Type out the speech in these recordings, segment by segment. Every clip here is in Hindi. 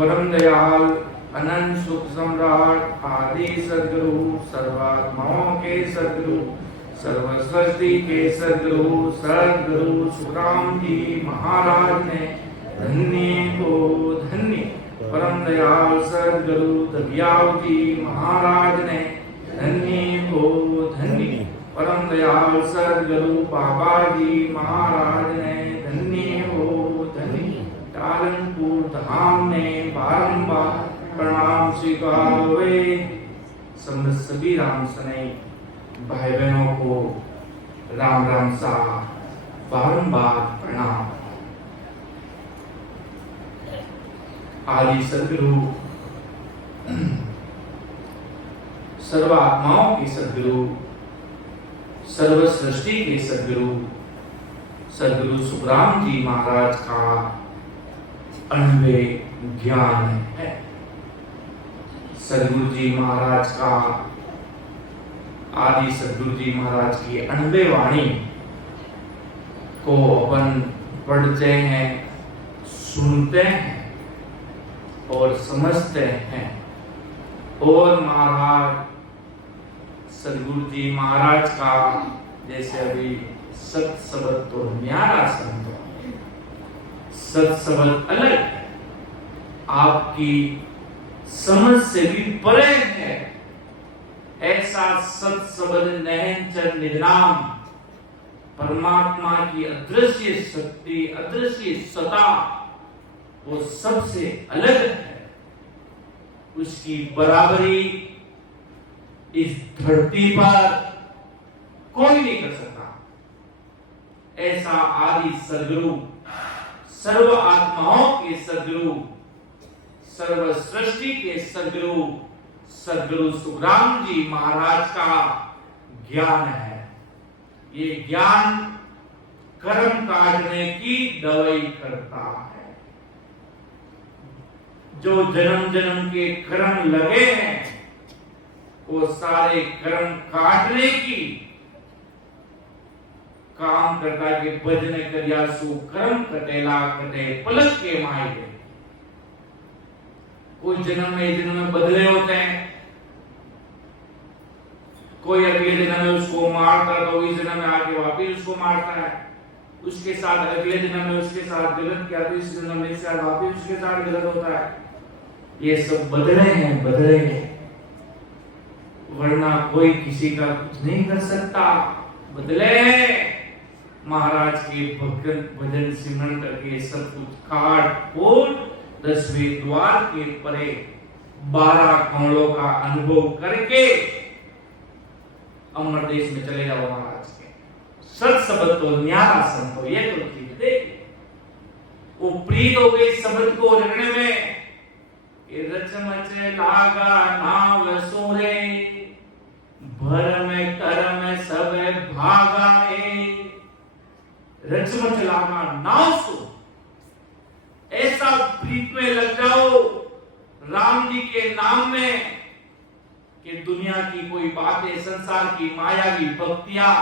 परम दयाल अनंत सुख सम्राट आदि सदगुरु सर्वात्माओं के सदगुरु सर्व सृष्टि के सदगुरु सदगुरु सुखराम जी महाराज ने धन्य को धन्य परम दयाल सदगुरु दबियाव जी महाराज ने धन्य को धन्य परम दयाल सदगुरु बाबा जी महाराज ने धन्य हो धन्य पालनपुर धाम ने बारंबार प्रणाम स्वीकार हुए। सभी राम सने भाई बहनों को राम राम सा बारंबार प्रणाम। आदि सदगुरु सर्व आत्माओं के सदगुरु सर्व सृष्टि के सदगुरु सदगुरु सुखराम जी महाराज का अनन्य ज्ञान है। सदगुरु जी महाराज का आदि सदगुरु जी महाराज की अनन्य वाणी को अपन पढ़ते हैं, सुनते हैं और समझते हैं। और महाराज सदगुरु जी महाराज का जैसे अभी सत शब्द तो न्यारा संत सत शब्द अलग आपकी समझ से भी परे है। ऐसा सत शब्द नयनचर निधनाम परमात्मा की अदृश्य शक्ति अदृश्य सत्ता वो सबसे अलग है। उसकी बराबरी इस धरती पर कोई नहीं कर सकता। ऐसा आदि सदगुरु सर्व आत्माओं के सदगुरु सर्व सृष्टि के सदगुरु सदगुरु सुखराम जी महाराज का ज्ञान है। ये ज्ञान कर्म काटने की दवाई करता है। जो जन्म जन्म के कर्म लगे हैं वो सारे कर्म काटने की काम करता के भजन करिया सु कर्म कटेला कटे पलक के मायने। कुछ जन्म में बदले होते हैं। कोई अगले जन्म में उसको मारता तो इस जन्म में आके वापिस उसको मारता है। उसके साथ अगले जन्म में उसके साथ गलत किया तो इस जन्म में शायद वापिस उसके साथ गलत होता है। ये सब बदले हैं बदले हैं, वरना कोई किसी का कुछ नहीं कर सकता। बदले महाराज के भगत भजन सिमरन करके सब कुछ काट फोड़ 10वें द्वार के परे 12 कमलों का अनुभव करके अमर देश में चले जाओ। महाराज के सत शब्द तो न्यारा संतो ये तो चीज दे वो प्रीत हो गई शब्द को रखने में। रचमच लागा नाव सोरे भरम करम सब भागा रचमच लागा नाव सो। ऐसा प्रीत में लग जाओ राम जी के नाम में कि दुनिया की कोई बातें संसार की माया की भक्तियां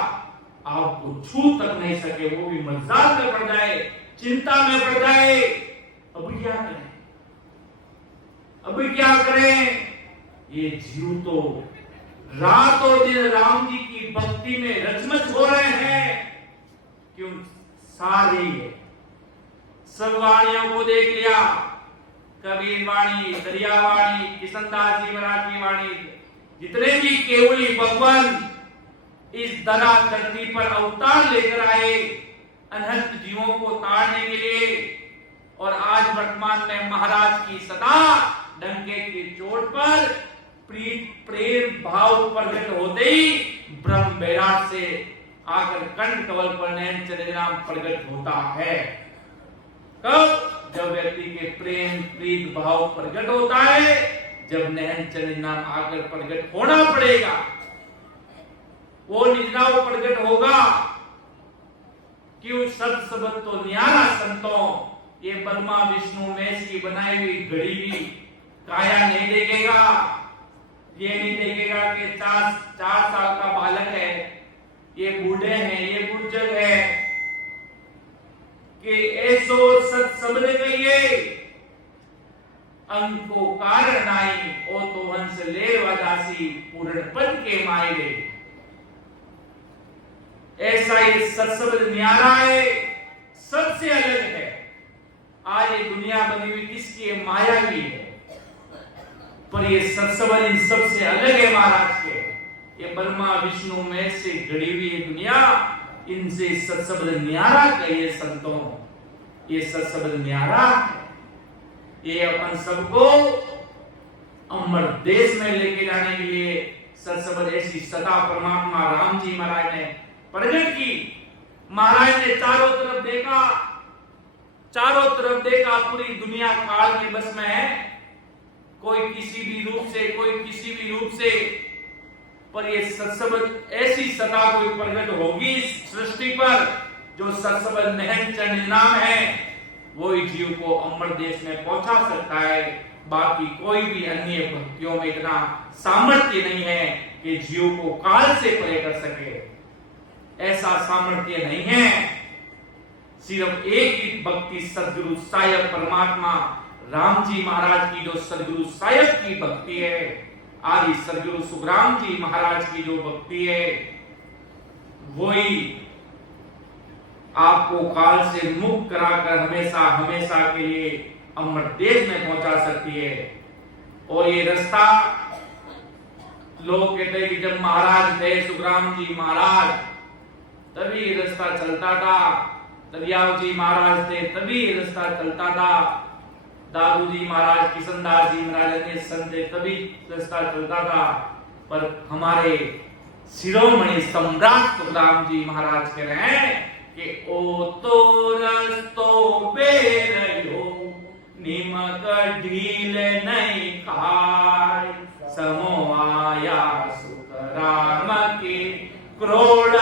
आपको छू तक नहीं सके। वो भी मजाक में पड़ जाए, चिंता में पड़ जाए। अब क्या करें अभी क्या करें। ये जीव तो रात और दिन राम जी की भक्ति में रचमच हो रहे हैं। क्यों सारी सब वाणियों को देख लिया, कबीर वाणी, दरिया वाणी, किशनदास जी महाराज की वाणी, जितने भी केवली भगवान इस धरा धरती पर अवतार लेकर आए अनंत जीवों को तारने के लिए। और आज वर्तमान में महाराज की सदा डंके की चोट पर प्रीत प्रेम भाव प्रकट होते ही ब्रह्म बैराग से आकर कंठ कवल पर नयन चरण नाम प्रकट होता है। कब? जब व्यक्ति के प्रेम प्रीत भाव प्रकट होता है, जब नयन चरण नाम आकर प्रकट होना पड़ेगा। वो निजनाव प्रकट होगा। क्यों? सत शब्द तो न्यारा संतों ये ब्रह्मा विष्णु महेश की बनाई हुई घड़ी भी काया नहीं देखेगा। ये नहीं देखेगा कि 4 साल का बालक है, ये बूढ़े हैं, ये बुजुर्ग है, कि ऐसो सत शब्द कहिए अंको कारण नाई ओ तो हंस ले वजासी पूर्ण पद के मायरे। ऐसा ये सत्सबद न्यारा है, सबसे अलग है। आज ये दुनिया बनी हुई किसकी है? मायावी है, पर ये सत्सबद इन सबसे अलग है महाराज के। ये ब्रह्मा विष्णु में से घड़ी हुई ये दुनिया, इनसे सत्सबद न्यारा कहिए संतों। ये सत्सबद न्यारा है, ये अपन सबको अमर देश में लेके जाने के लिए सत्सबद ऐसी सता परमात्मा राम जी महाराज ने प्रकट की। महाराज ने चारों तरफ देखा, पूरी दुनिया काल के बस में है, कोई किसी भी रूप से, पर ये सत्सबद ऐसी सता कोई प्रकट होगी सृष्टि पर, जो सत्सबद नहन चंद नाम है, वो ही जीव को अमर देश में पहुंचा सकता है। बाकी कोई भी अन्य भक्तियों में इतना सामर्थ्य नहीं है कि जीव को काल से परे कर सके। ऐसा सामर्थ्य नहीं है। सिर्फ एक ही भक्ति सदगुरु साहेब परमात्मा राम जी महाराज की, जो सदगुरु साहेब की भक्ति है, आदि सदगुरु सुखराम जी महाराज की जो भक्ति है, वही आपको काल से मुक्त कराकर हमेशा के लिए अमर देश में पहुंचा सकती है। और ये रास्ता लोग कहते हैं कि जब महाराज थे सुखराम जी महाराज, तभी ये रास्ता चलता था। दरियाव जी महाराज थे, तभी ये रास्ता चलता था। दादू जी महाराज, किशनदास जी महाराज ने संत थे, तभी रास्ता चलता था। पर हमारे शिरोमणि सम्राट सुखराम जी महाराज कह रहे हैं कि ओ तो रस्तो बेरयो निमक ढील नहीं खाय, समो आया सुखराम के क्रोड़य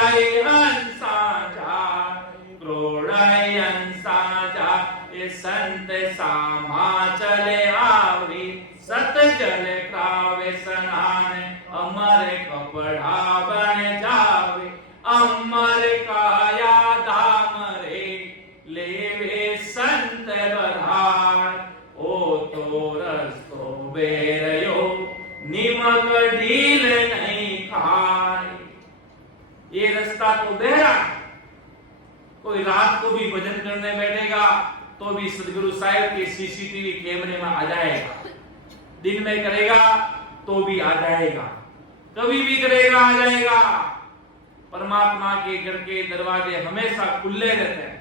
हंसा जा, ये संत सामा चले आवी, सत जल खावे स्नान, अमर कपड़ा बन जावे, अमर काया धाम रे लेवे संत बधार, ओ तो रस्तो बेरयो निमक ढील नहीं खाय। ये रास्ता तो बेरा, कोई रात को भी भजन करने बैठेगा तो भी सदगुरु साहिब के सीसीटीवी कैमरे में आ जाएगा, दिन में करेगा तो भी आ जाएगा, कभी भी करेगा आ जाएगा। परमात्मा के घर के दरवाजे हमेशा खुले रहते हैं,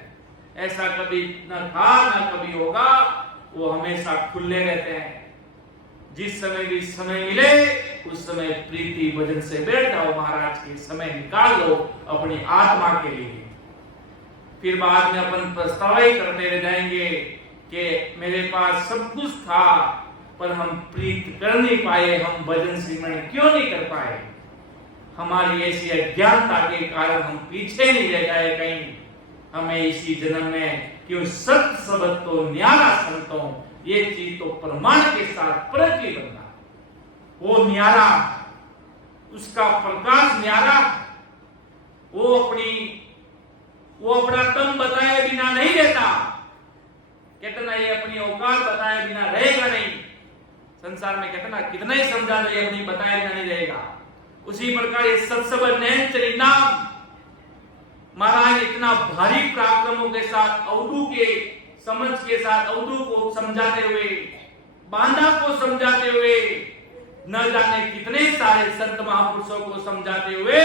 ऐसा कभी न था न कभी होगा, वो हमेशा खुले रहते हैं। जिस समय भी समय मिले उस समय प्रीति भजन से बैठ जाओ, महाराज के समय निकाल लो अपनी आत्मा के लिए। फिर बाद में अपन पछतावा ही करते रह जाएंगे कि मेरे पास सब कुछ था पर हम प्रीत कर नहीं पाए, हम भजन श्रीमण क्यों नहीं कर पाए। हमारी ऐसी अज्ञानता के कारण हम पीछे नहीं रह जाए कहीं। हमें इसी जन्म में क्यों सत्य शब्द तो न्यारा संतों, ये चीज तो प्रमाण के साथ परख ही बनना। वो न्यारा, उसका प्रकाश न्यारा, वो अपना दम बताए बिना नहीं रहता। कितना ये अपनी औकात बताए बिना रहेगा नहीं। संसार में कितना ही समझा दे, अपनी बताए बिना नहीं रहेगा। उसी प्रकार ये सत्सबद नैन चरित नाम महाराज इतना भारी पराक्रमों के साथ अवधू के समझ के साथ अवधू को समझाते हुए, बांधा को समझाते हुए, न जाने कितने सारे संत महापुरुषों को समझाते हुए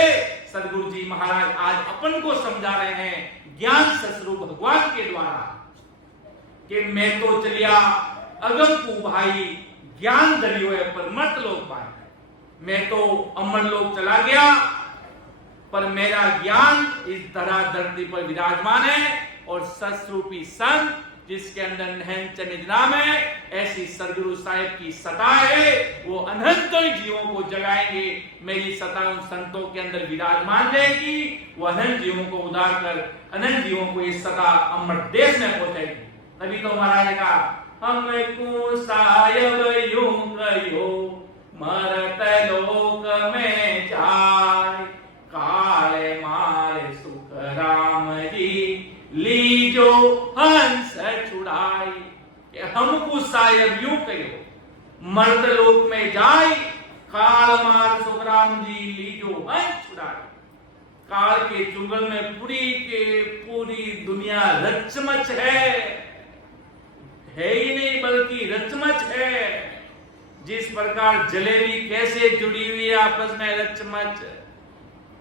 सदगुरु जी महाराज आज अपन को समझा रहे हैं ज्ञान ससुरु भगवान के द्वारा कि मैं तो चलिया अगम को भाई ज्ञान दरियो है पर मत लोग पाए। मैं तो अमर लोग चला गया पर मेरा ज्ञान इस धरा धरती पर विराजमान है। और सस्वरूपी संत जिसके अंदर नहन चनित नाम है, ऐसी सदगुरु साहिब की सता है, वो अनंत जीवों को जगाएंगे। मेरी सता उन संतों के अंदर विराजमान रहेगी, वो अनंत जीवों को उदार कर अनंत जीवों को इस सता अमर देश में पहुंचेगी। तभी तो महाराज ने कहा हमको साहिब यूं कहो मरत लोक में जाय, काले मारे सुख राम जी लीजो हंस छुड़ाई। हमको साहिब यूं कहो, मर्तलोक में जाई, काल मार सुखराम जी लीजो हंस छुड़ाए। काल के चुंगल में पूरी के पूरी दुनिया रचमच है ही नहीं बल्कि रचमच है। जिस प्रकार जलेबी कैसे जुड़ी हुई है आपस में रचमच,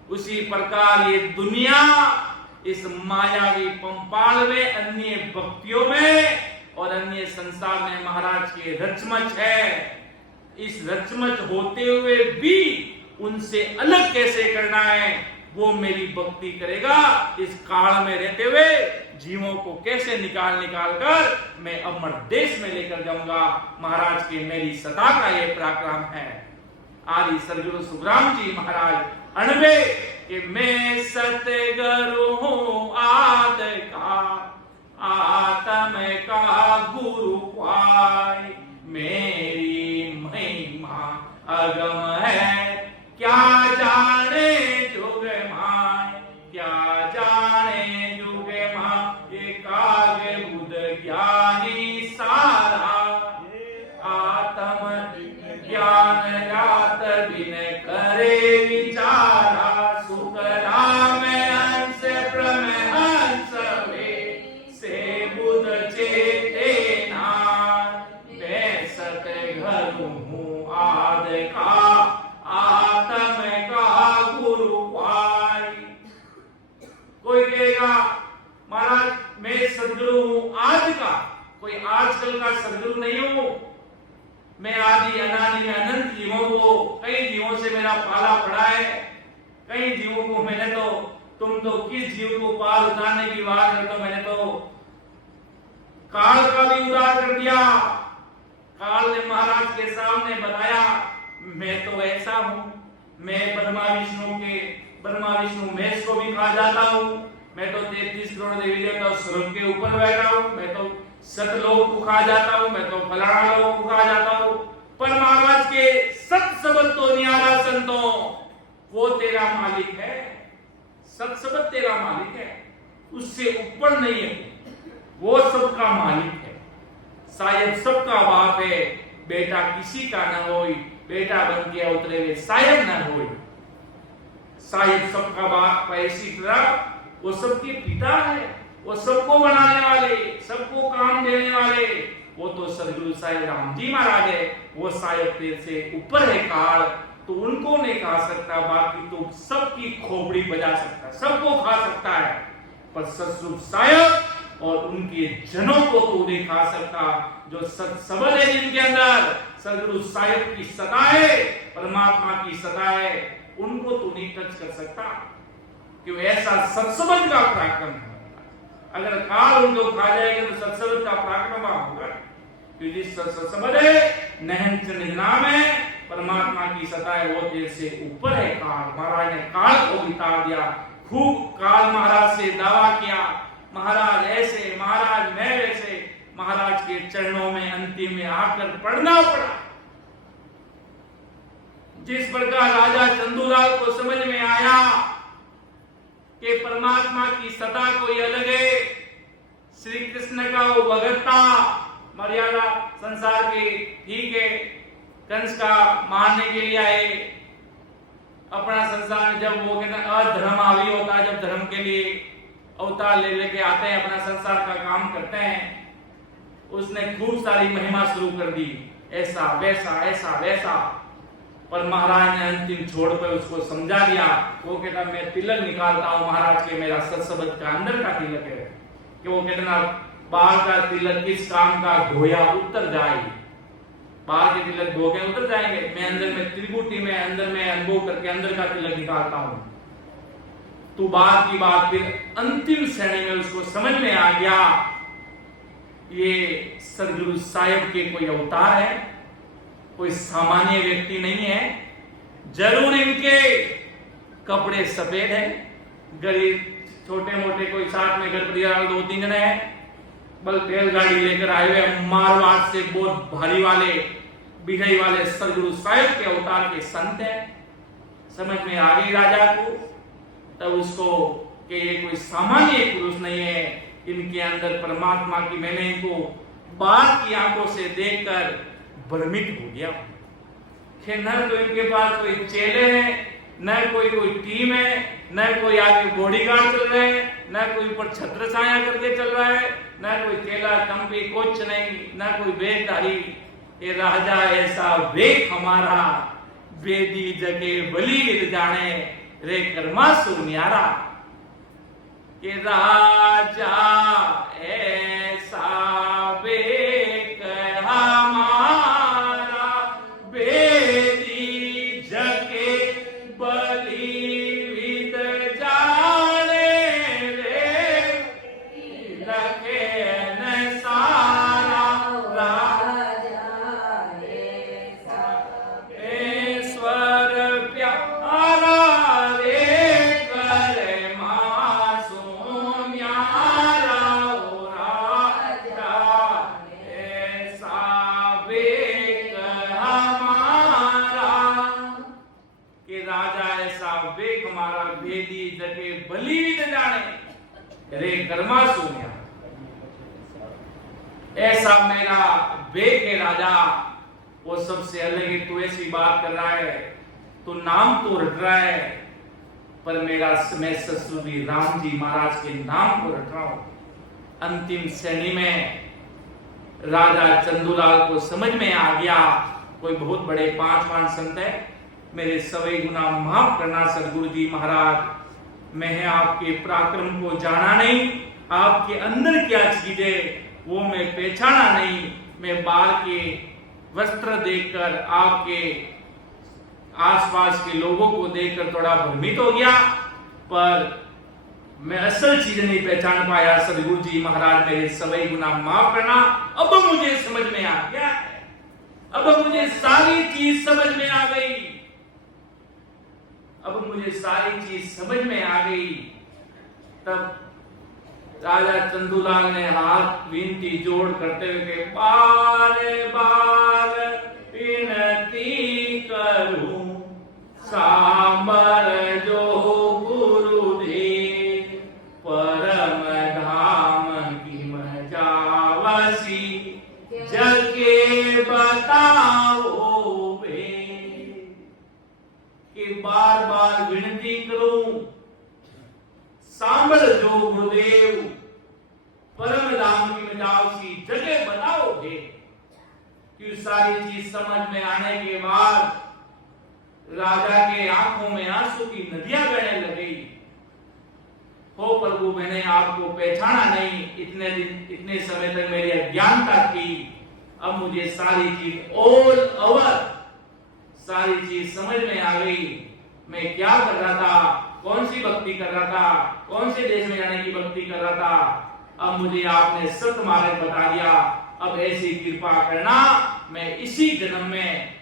उसी प्रकार ये दुनिया इस मायावी पंपाल में, अन्य भक्तियों में और अन्य संसार में महाराज के रचमच है। इस रचमच होते हुए भी उनसे अलग कैसे करना है, वो मेरी भक्ति करेगा। इस काल में रहते हुए जीवों को कैसे निकाल कर मैं अमर देश में लेकर जाऊंगा, महाराज के मेरी सदा का ये पराक्रम है। आदि सदगुरु सुखराम जी महाराज अणबे कि मैं सतगुरु हूं आद का, आत्म का गुरु पाय, मेरी महिमा अगम है, क्या जाने जुग माय, क्या जाने जुग माय, एकाग्र बुध ज्ञानी सारा, आत्म ज्ञान रात दिन करे विचारा, सुख राम हंस प्रमहंस वे, से बुध चेते नार, मैं सतगुरु हूँ आद का, आत्म का गुरु पाय। कोई कहेगा महाराज मैं सदगुरु हूं आज का, कोई आजकल का सदगुरु नहीं हूं, मैं आदि अनादि में अनंत जीवों को, कई जीवों से मेरा पाला पड़ा है, कई जीवों को मैंने तो, तुम तो किस जीव को पार उतारने की बात करते हो, मैंने तो काल का भी उद्धार कर दिया। काल ने महाराज के सामने बताया मैं तो ऐसा हूं, मैं ब्रह्मा विष्णु महेश को भी खा जाता हूं, मैं तो 33 करोड़ देवी देवता स्वर्ग के ऊपर बैठा हूं, मैं तो सतलोक को खा जाता हूं, मैं तो फलाना लोक को खा जाता हूं। पर महाराज के सत सबद तो न्यारा संतों, वो तेरा मालिक है, सत सबद तेरा मालिक है, उससे ऊपर नहीं है, वो सबका मालिक है, शायद सबका बाप है, बेटा किसी का न होई, बेटा बन के उतरे हुए शायद न होई, शायद सबका बाप ऐसी तरह वो सबके पिता है, वो सबको बनाने वाले, सबको काम देने वाले, वो तो सदगुरु साहिब राम जी महाराज है, वो शायद तेरे से ऊपर है काल, तो उनको नहीं खा सकता, बाकी तो सबकी खोपड़ी बजा सकता है, सबको खा सकता है, पर सतरूप साहिब और उनके जनों को तो नहीं खा सकता। जो सत सबद है जिनके अंदर सदगुरु साहिब की सदा है, परमात्मा की सदा है, उनको तो नहीं टच कर सकता, क्यों ऐसा सत्सबद का पराक्रम है। अगर काल उनको खा जाएगा तो सत्सबद का पराक्रम होगा, क्योंकि सत्सबद है नहन नाम है, परमात्मा की सता है, वो तेरे से ऊपर है काल। महाराज ने काल को बिता दिया, खूब काल महाराज से दावा किया, महाराज ऐसे, महाराज मैं वैसे, महाराज के चरणों में अंतिम में आकर पढ़ना पड़ा। जिस प्रकार राजा चंदूलाल को समझ में आया कि परमात्मा की सत्ता कोई अलग है, श्री कृष्ण का वो भगता मर्यादा संसार के, ठीक है, कंस का मारने के लिए आए, अपना संसार में जब वो कहते अधर्म हावी होता है, जब धर्म के लिए अवतार ले लेके आते हैं, अपना संसार का काम करते हैं, उसने खूब सारी महिमा शुरू कर दी, ऐसा वैसा, पर महाराज ने अंतिम छोड़ पर उसको समझा दिया। वो कहता मैं तिलक निकालता हूं महाराज के, मेरा सत्सबद का अंदर का तिलक है, कि वो कहते ना बाहर का तिलक किस काम का, धोया उतर जाए, बाहर के तिलक धो के उतर जाएंगे, मैं अंदर में त्रिकुटी में अंदर में अनुभव करके अंदर का तिलक निकालता हूं। तो बात की बात फिर अंतिम श्रेणी में उसको समझ में आ गया, ये सदगुरु साहिब के कोई अवतार है, कोई सामान्य व्यक्ति नहीं है। जरूर इनके कपड़े सफेद हैं, गरीब छोटे मोटे कोई साथ में घर परिवार 2-3 जने हैं, बल बैलगाड़ी लेकर आए हुए मारवाड़ से बहुत भारी वाले बिगड़ी वाले सदगुरु साहिब के अवतार के संत हैं। समझ में आ गई राजा को, तब उसको कि ये कोई सामान्य पुरुष नहीं है, इनके अंदर परमात्मा की, मैंने इनको बाहर की आंखों से देखकर भ्रमित हो गया कि न तो इनके पास कोई चेले हैं, न कोई टीम है, न कोई आगे बॉडीगार्ड चल रहे हैं, न कोई ऊपर छत्र छाया करके चल रहा है, न कोई चेला कंपी कुछ नहीं, न कोई बेधारी। ये राजा ऐसा वेख हमारा, बेदी जगे बली जाने रे कर्मा सुनियारा। कि राजा ऐसा वेख हमारा, बेदी जगे बली जाने रे लखे न सारा। ईश्वर प्यारा रे करे मासूम यारा। राजा ऐसा वेख हमारा, कि राजा ऐसा वेख हमारा, भेदी जगे बली जाने रे कर्मा सुनिया। ऐसा मेरा वेख है राजा, वो सबसे अलग है। तू ऐसी बात कर रहा है, तू नाम तो रट रहा है, पर मैं ससुरी राम जी महाराज के नाम को रट रहा हूं। अंतिम श्रेणी में राजा चंदूलाल को समझ में आ गया, कोई बहुत बड़े 5 संत है, मेरे सवै गुना माफ करना सदगुरु जी महाराज। मैं आपके पराक्रम को जाना नहीं, आपके अंदर क्या चीज है वो मैं पहचाना नहीं। मैं बाहर के वस्त्र देखकर, आपके आसपास के लोगों को देखकर थोड़ा भ्रमित हो गया, पर मैं असल चीज नहीं पहचान पाया। सदगुरु जी महाराज मेरे सवै गुना माफ करना। अब मुझे समझ में आ गया, अब मुझे सारी चीज समझ में आ गई, अब मुझे सारी चीज समझ में आ गई। तब राजा चंदूलाल ने हाथ विनती जोड़ करते हुए कहे, बार बार विनती करूं सांबर जो गुरुदेव, परम धाम की मजावसी जगे बताओ बे। कि बार बार विनती करूं सांबर जो गुरुदेव, परम धाम की मजावसी जगह बताओगे। कि सारी चीज समझ में आने के बाद राजा के आंखों में आंसू की नदियां बहने लगी। हो प्रभु, मैंने आपको पहचाना नहीं, इतने समय तक मेरी अज्ञानता थी, अब मुझे सारी चीज ऑल ओवर, सारी चीज समझ में आ गई। मैं क्या कर रहा था, कौन सी भक्ति कर रहा था, कौन से देश में जाने की भक्ति कर रहा था, अब मुझे आपने सत्य मार्ग बता दिया। अब ऐसी कृपा करना, मैं इसी जन्म में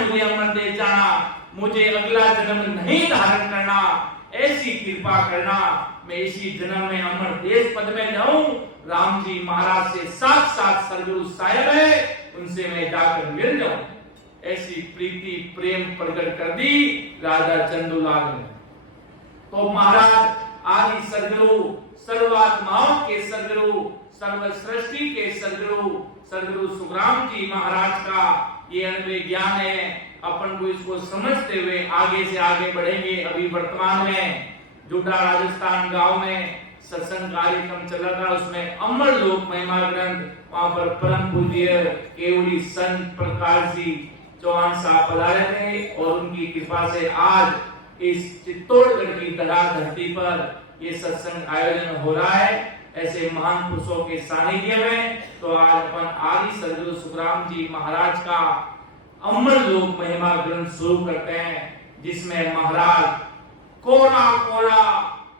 मुझे अमर देश जाना, मुझे अगला जन्म नहीं धारण करना, ऐसी कृपा करना, मैं इसी जन्म में अमर देश पद में जाऊं। राम जी महाराज से साक्षात सदगुरु साहिब है, उनसे मैं जाकर मिल जाऊं। ऐसी प्रीति प्रेम प्रकट कर दी राजा चंदूलाल ने। तो महाराज आदि सदगुरु, सर्वात्माओं के सदगुरु, सर्व सृष्टि के सदगुरु सुखराम जी महाराज का ये अनुभव ज्ञान है। अपन को इसको समझते हुए आगे से आगे बढ़ेंगे। अभी वर्तमान में जुड़ा राजस्थान गांव में सत्संग कार्यक्रम चल रहा था, उसमें अमर लोक महिमा ग्रंथ, वहां पर परम पूज्य केवली संत प्रकाश जी चौहान साहब पधारे थे, और उनकी कृपा से आज इस चित्तौड़गढ़ की धरती पर ये सत्संग आयोजन हो रहा है। ऐसे महान पुरुषों के सानिध्य में तो आज अपन आदि सदगुरु सुखराम जी महाराज का अमर लोक महिमा ग्रंथ शुरू करते हैं, जिसमें महाराज कोरा कोरा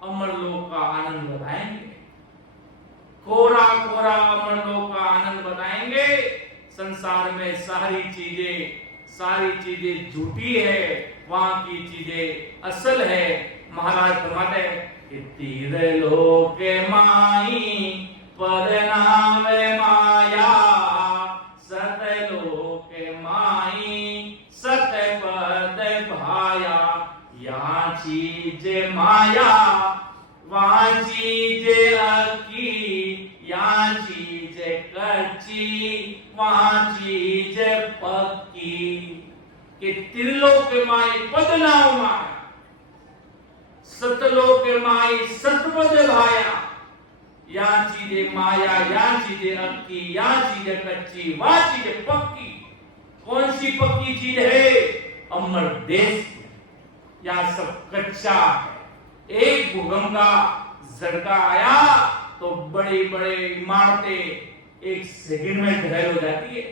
अमर लोक का आनंद बताएंगे, कोरा कोरा अमर लोक का आनंद बताएंगे। संसार में सारी चीजें झूठी है, वहां की चीजें असल है। महाराज फरमाते हैं कि तीर लोक माई पद नाम माया, सत लोक माई सत पद भाया। यहाँ चीज माया वहाँ चीज अकी, यहाँ चीज कच्ची वहाँ चीज कि त्रिलोक माई पद नाव माया, सतलोक माई सतपद भाया, या चीजें माया या चीजें अक्की, या चीजें कच्ची वह चीजें पक्की। कौन सी पक्की चीज है? अमर देश। यहाँ सब कच्चा है। एक भूकंप का झटका आया तो बड़ी बड़ी इमारतें एक सेकंड में ढह हो जाती है,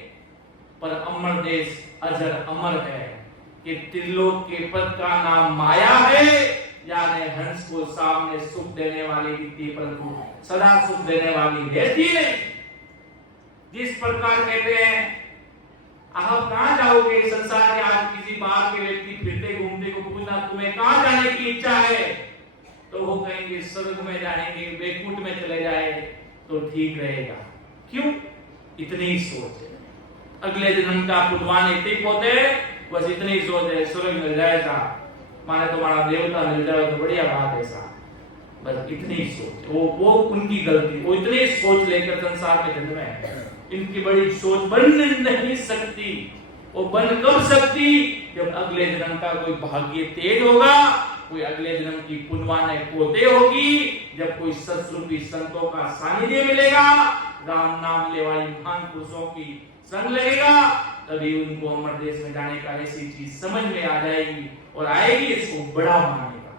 पर अमर देश अजर अमर है कि त्रिलोक के पद का नाम माया है, यानी हंस को सामने सुख देने वाली रीति, परंतु सदा सुख देने वाली रहती है। जिस प्रकार कहते हैं आप कहां जाओगे संसार के, आज किसी बाहर के व्यक्ति फिरते घूमते को पूछना तुम्हें कहां जाने की इच्छा है, तो वो कहेंगे स्वर्ग में जाएंगे, वैकुंठ में चले जाए तो ठीक रहेगा। क्यों? इतनी ही सोच है। अगले जन्म का पुण्यवान इतने पोते बस इतनी ही सोच है, स्वर्ग मिल जाएगा, माने तुम्हारा देवता मिल जाए तो बढ़िया बात है साहब, बस इतनी ही सोच। वो उनकी गलती, वो इतनी सोच लेकर संसार में जन्मे हैं। इनकी बड़ी सोच बन नहीं सकती। वो बन कब सकती? जब अगले जन्म का कोई भाग्य तेज होगा, कोई अगले जन्म की पुण्यवान पोते होगी, जब कोई सत्स्वरूपी संतों का सानिध्य मिलेगा, राम नाम ले वाली महान पुरुषों की संग लगेगा, तभी उनको अमर देश में जाने का ऐसी चीज समझ में आ जाएगी और आएगी। इसको बड़ा मानेगा,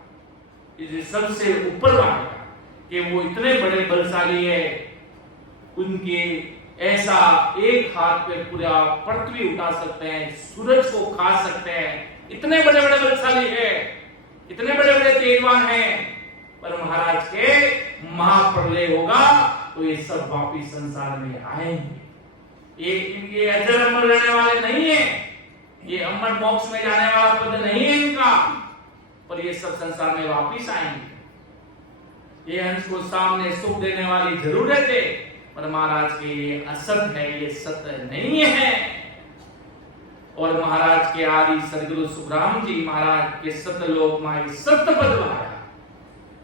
इसे सबसे ऊपर मानेगा कि वो इतने बड़े बलशाली है, उनके ऐसा एक हाथ पे पूरा पृथ्वी उठा सकते हैं, सूरज को खा सकते हैं, इतने बड़े बड़े बलशाली है, इतने बड़े बड़े तेजवान हैं। पर महाराज के महाप्रलय होगा तो ये सब वापिस संसार में आएंगे। ये अजर अमर रहने वाले नहीं है, ये अमर मोक्ष में जाने वाला पद नहीं है इनका, पर ये सब संसार में वापिस आएंगे। ये हंस को सामने सुख देने वाली जरूरत है, पर महाराज के ये असत है, ये सत्य नहीं है। और महाराज के आदि सदगुरु सुखराम जी महाराज के सतलोक माई सत्य पद भाया।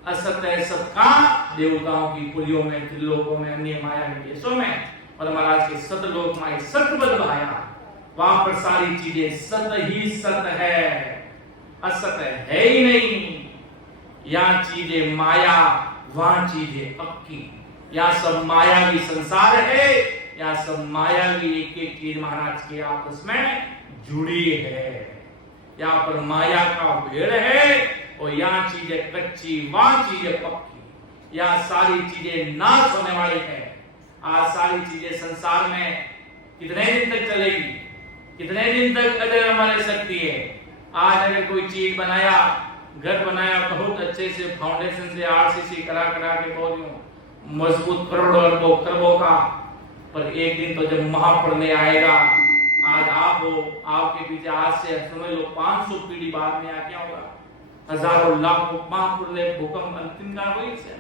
असत है सत का देवताओं की पुलियों में, त्रिलोकों में, अन्य माया के देशों में, और महाराज के सतलोक माई सत्य पद भाया। वहां पर सारी चीजें सत ही सत है, असत है ही नहीं। यहाँ चीजें माया, वहां चीजें अक्की। यहाँ सब मायावी संसार है, यहाँ सब मायावी एक एक चीज महाराज के आपस में जुड़ी है। यहाँ पर माया का भेड़ है और यहाँ चीजें कच्ची, वहां चीजें पक्की। यहाँ सारी चीजें नाश होने वाली है। आज सारी चीजें संसार में कितने दिन तक चलेगी, कितने दिन तक अजर अमर रह सकती है। आज अगर कोई चीज बनाया, घर बनाया बहुत अच्छे से, फाउंडेशन से आरसीसी करा करा के बहुत मजबूत, करोड़ों अरबों खरबों का, पर एक दिन तो जब महाप्रलय आएगा, आज आप हो, आपके पीछे आज से समझ लो 500 पीढ़ी बाद में क्या होगा, हजारों लाखों महाप्रलय, भूकंप, अंतिम काल वही से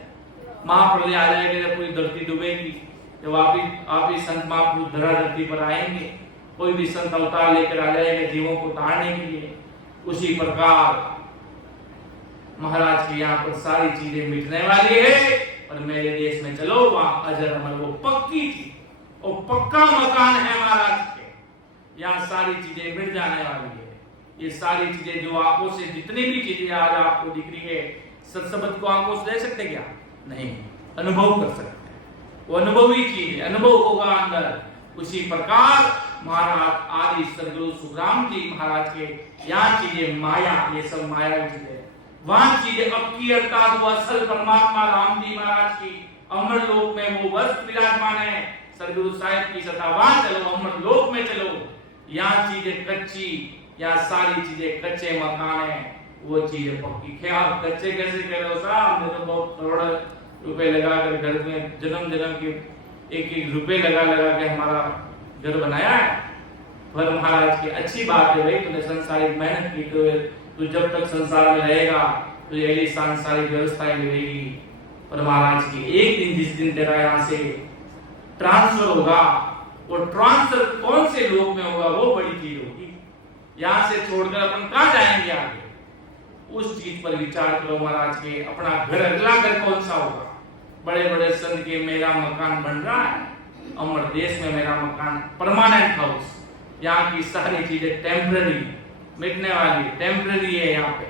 महाप्रलय आ जाएगा, जब पूरी धरती डूबेगी, जब आप ही संत महापुरुष धरा धरती पर आएंगे, कोई भी संत अवतार लेकर आ जाएगा जीवों को तारने के लिए। उसी प्रकार महाराज के यहाँ पर सारी चीजें मिटने वाली है, और मेरे देश में चलो वहां अजर अमर वो पक्की थी, और पक्का मकान है महाराज के। यहाँ सारी चीजें मिट जाने वाली है। ये सारी चीजें जो आंखों से, जितनी भी चीजें आज आपको दिख रही है, सत्सबत को आंखों से देख सकते क्या? नहीं, अनुभव कर सकते हैं। वो अनुभवी चीज है, अनुभव होगा अंदर। उसी प्रकार महाराज आदि सदगुरु सुखराम जी महाराज के यहाँ चीजें माया, ये सब माया चीजें, वहां चीजें अक्की, अर्थात वो असल परमात्मा राम जी महाराज की अमर लोक में वो वस्त विराजमान है। सदगुरु साहिब की सत्ता, वहां चलो, अमर लोक में चलो। यहाँ चीजें कच्ची, यहाँ सारी चीजें कच्चे मकान है, वो चीजें पक्की। ख्याल कच्चे कैसे कह रहे हो साहब, हमने तो बहुत करोड़ रुपए लगाकर घर में जन्म जन्म के एक एक रुपए लगा लगा के हमारा घर बनाया है। पर महाराज की अच्छी बात है भाई, तूने संसारिक मेहनत की, तो जब तक संसार में रहेगा तो यही सांसारिक व्यवस्थाएं मिलेगी। पर महाराज की एक दिन, जिस दिन तेरा यहाँ से ट्रांसफर होगा, वो ट्रांसफर कौन से लोक में होगा, वो बड़ी चीज होगी। यहाँ से छोड़कर अपन कहाँ जाएंगे आगे, उस चीज पर विचार करो महाराज के। अपना घर, अगला घर कौन सा होगा? बड़े बड़े संत के मेरा मकान बन रहा है, अमर देश में मेरा मकान परमानेंट हाउस। यहाँ की सारी चीजें टेम्पररी, मिटने वाली, टेम्पररी है यहाँ पे,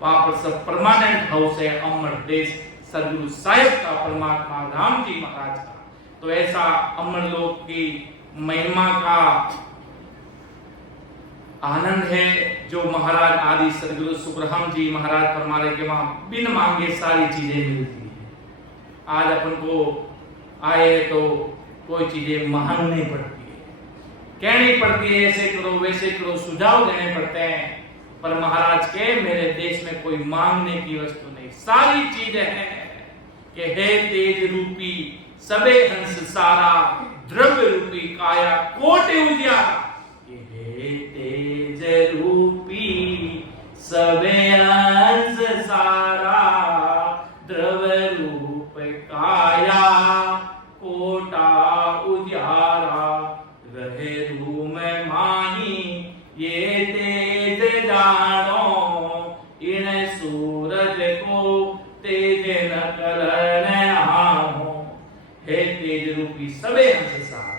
वहां पर सब परमानेंट हाउस है अमर देश सदगुरु साहिब का, परमात्मा राम जी महाराज का। तो ऐसा अमर लोक की महिमा का आनंद है जो महाराज आदि सदगुरु सुखराम जी महाराज फरमा रहे कि वहां बिन मांगे सारी चीजें मिलती है। आज अपन को आए तो कोई चीजें मांगनी पड़ती है, कहनी पड़ती है, ऐसे करो वैसे करो, सुझाव देने पड़ते हैं। पर महाराज के मेरे देश में कोई मांगने की वस्तु नहीं, सारी चीजें हैं कि हे तेज रूपी सबे हंस सारा, द्रव्य रूपी काया कोटि उजियारा। हे तेज रूपी सबे हंस सारा, द्रव्य रूप काया कोटा उजियारा। रहे रूम माही ये तेज जानो, इन सूरज को तेज न करने आओ। हे तेज रूपी सबे हंस सारा,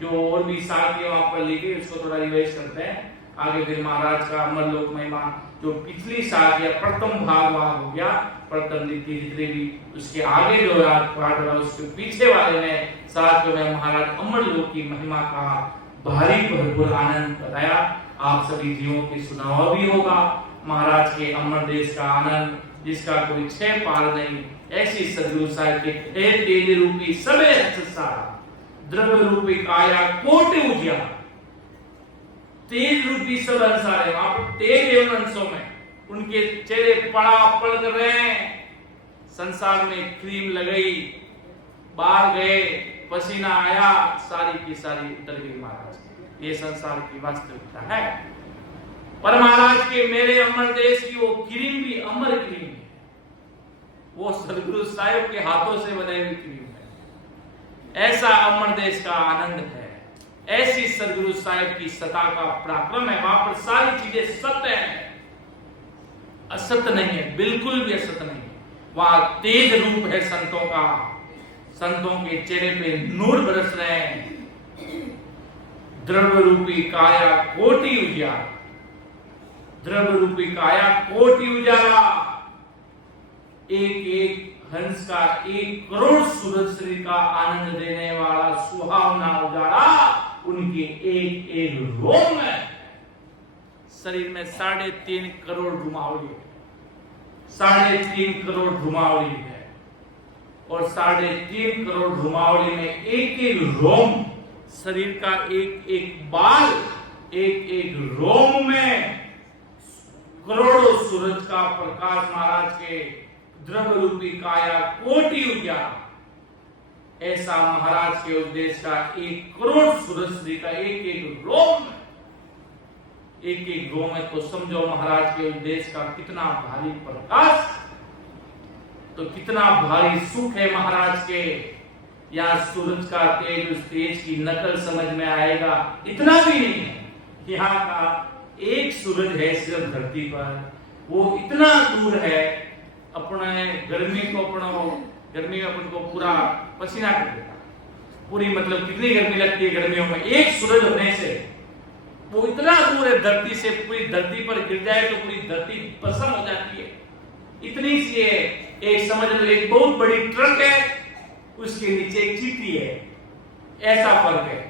जो और भी साथी वहां पर लिखी उसको थोड़ा रिवाइज करते हैं। आगे फिर महाराज का अमर लोक महिमा जो पिछली साल या प्रथम भाग वहां हो गया, प्रथम द्वितीय जितने भी उसके आगे जो पाठ रहा उसके पीछे वाले में साथ में महाराज अमर लोक की महिमा का भारी भरपूर आनंद बताया। आप सभी जीवों की सुना हुआ भी होगा महाराज के अमर देश का आनंद, जिसका कोई छह पार नहीं। ऐसी सदगुरु साहिब के हे तेज रूपी सबे हंस सारा, द्रव्य रूपी काया कोटि उजियारा। तेज रूपी सब हंस आ रहे, वहां पर तेज एवं हंसों में उनके चेहरे पड़ा पड़ रहे हैं। संसार में क्रीम लगाई, बाहर गए, पसीना आया, सारी की सारी उतर गई महाराज। ये संसार की वास्तविकता है। पर महाराज के मेरे अमर देश की वो क्रीम भी अमर क्रीम है, वो सदगुरु साहिब के हाथों से बनाई हुई क्रीम है। ऐसा अमर देश का आनंद है, ऐसी सदगुरु साहिब की सत्ता का पराक्रम है। वहां पर सारी चीजें सत्य है, असत्य नहीं है, बिल्कुल भी असत्य नहीं है। वहां तेज रूप है संतों का, संतों के चेहरे पे नूर बरस रहे हैं। द्रव्य रूपी काया कोटि उजियारा, द्रव्य रूपी काया कोटि उजियारा। एक एक हंस का 1 करोड़ सूरज श्री का आनंद देने वाला सुहावना उजाला उनके एक एक रोम में। शरीर में 3.5 करोड़ रुमावली है, 3.5 करोड़ रुमावली है, और 3.5 करोड़ रुमावली में एक एक रोम, शरीर का एक एक बाल, एक एक रोम में करोड़ों सूरज का प्रकाश महाराज के द्रव्य रूपी काया कोटि उजियारा। ऐसा महाराज के उपदेश का 1 करोड़ सूरज श्री का एक एक रोम, एक एक रोम है। तो समझो महाराज के उपदेश का कितना भारी प्रकाश, तो कितना भारी सुख है महाराज के। यहाँ सूरज का तेज, उस तेज की नकल समझ में आएगा इतना भी नहीं है। यहाँ का एक सूरज है सिर्फ धरती पर, वो इतना दूर है, अपने गर्मी को गर्मी में अपन को पूरा पसीना कर देता, पूरी मतलब कितनी गर्मी लगती है गर्मियों में। एक सूरज होने से वो इतना दूर है धरती से, पूरी धरती पर गिर जाए तो पूरी धरती भस्म हो जाती है, इतनी सी है। एक समझ लो एक बहुत बड़ी ट्रक है, उसके नीचे एक चींटी है, ऐसा फर्क है।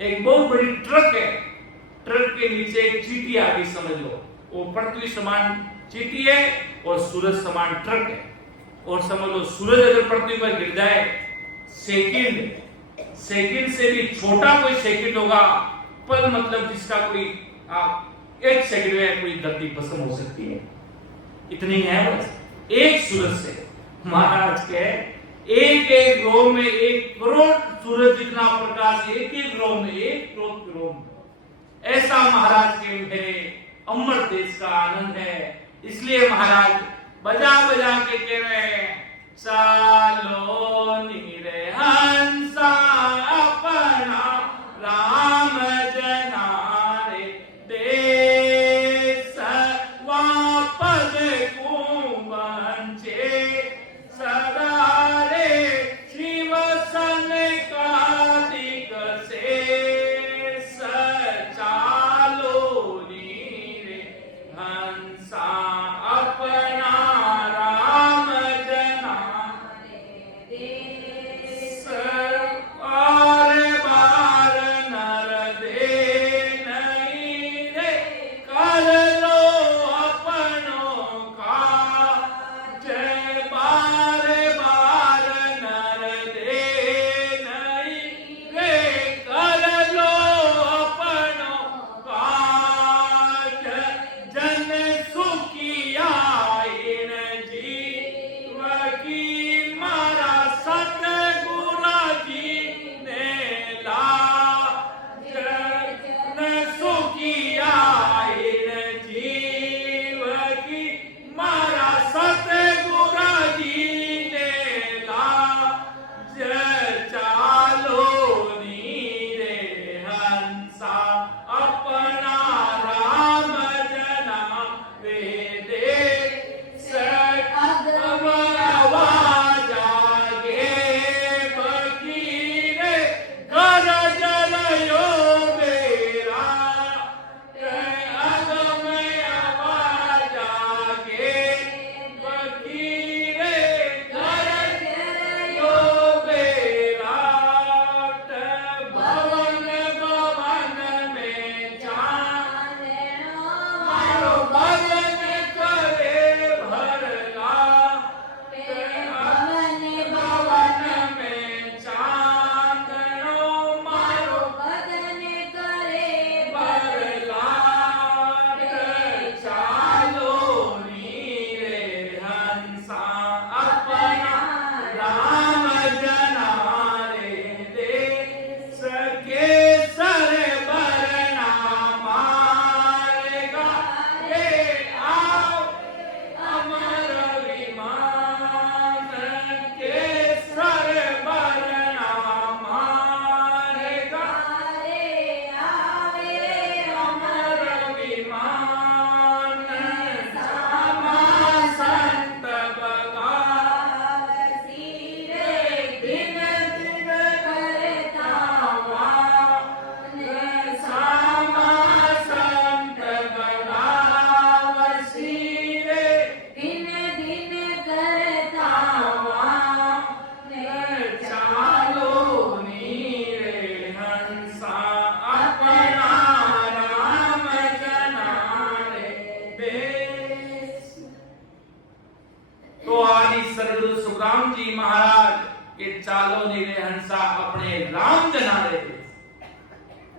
एक बहुत बड़ी ट्रक है, ट्रक के नीचे एक चींटी आ गई, समझ लो वो पृथ्वी समान चींटी है और सूरज समान ट्रक है। और समझ लो सूरज अगर पृथ्वी पर गिर जाए, सेकंड से भी छोटा कोई सेकंड होगा, पल मतलब जिसका कोई 1 सेकंड में पूरी धरती भस्म हो सकती है, इतनी है बस। एक सूरज से महाराज के एक एक रोम में 1 करोड़ सूरज जितना प्रकाश, एक एक रोम में 1 करोड़ रोम। ऐसा महाराज के मेरे अमर देश का आनंद है। इसलिए महाराज बजा बजा के कह रहे हैं, चालो नीरे हंसा अपना राम जनारे देश वापद को बंचे सदा रे शिव सन का दिक से चालो नीरे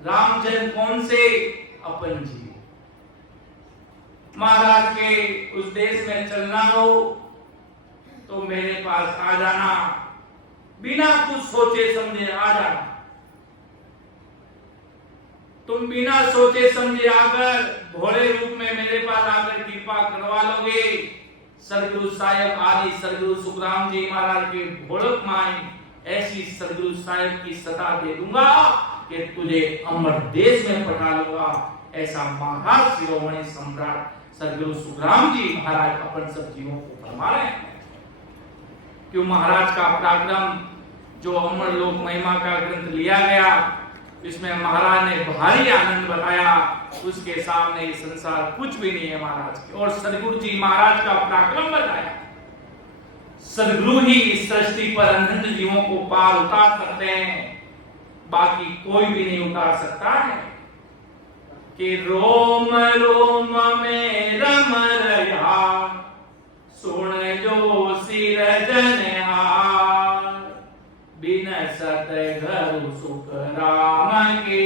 रामचंद्र कौन से? अपन जी। महाराज के उस देश में चलना हो तो मेरे पास आ जाना, बिना कुछ सोचे समझे आ जाना। तुम बिना सोचे समझे आकर भोले रूप में मेरे पास आकर कृपा करवा लोगे। सदगुरु साहिब आदि सदगुरु सुखराम जी महाराज के भोलक माई ऐसी सदगुरु साहिब की सता दे दूंगा कि तुझे अमर देश में पठा लूंगा। ऐसा महाराज शिरोमणि सम्राट सदगुरु सुखराम जी महाराज अपन सब जीवों को फरमा रहे हैं। क्यों महाराज का पराक्रम जो अमर लोक महिमा का ग्रंथ लिया गया, इसमें महाराज ने भारी आनंद बताया, उसके सामने ये संसार कुछ भी नहीं है महाराज के। और सदगुरु जी महाराज का पराक्रम बताया। सदगुरु ही इस सृष्टि पर अनंत जीवों को पार उतार सकते हैं, बाकी कोई भी नहीं उतार सकता है। कि रोम रोम में रम रहा, सुन जो सिरजनहार, बिन सतगुरु सुख राम के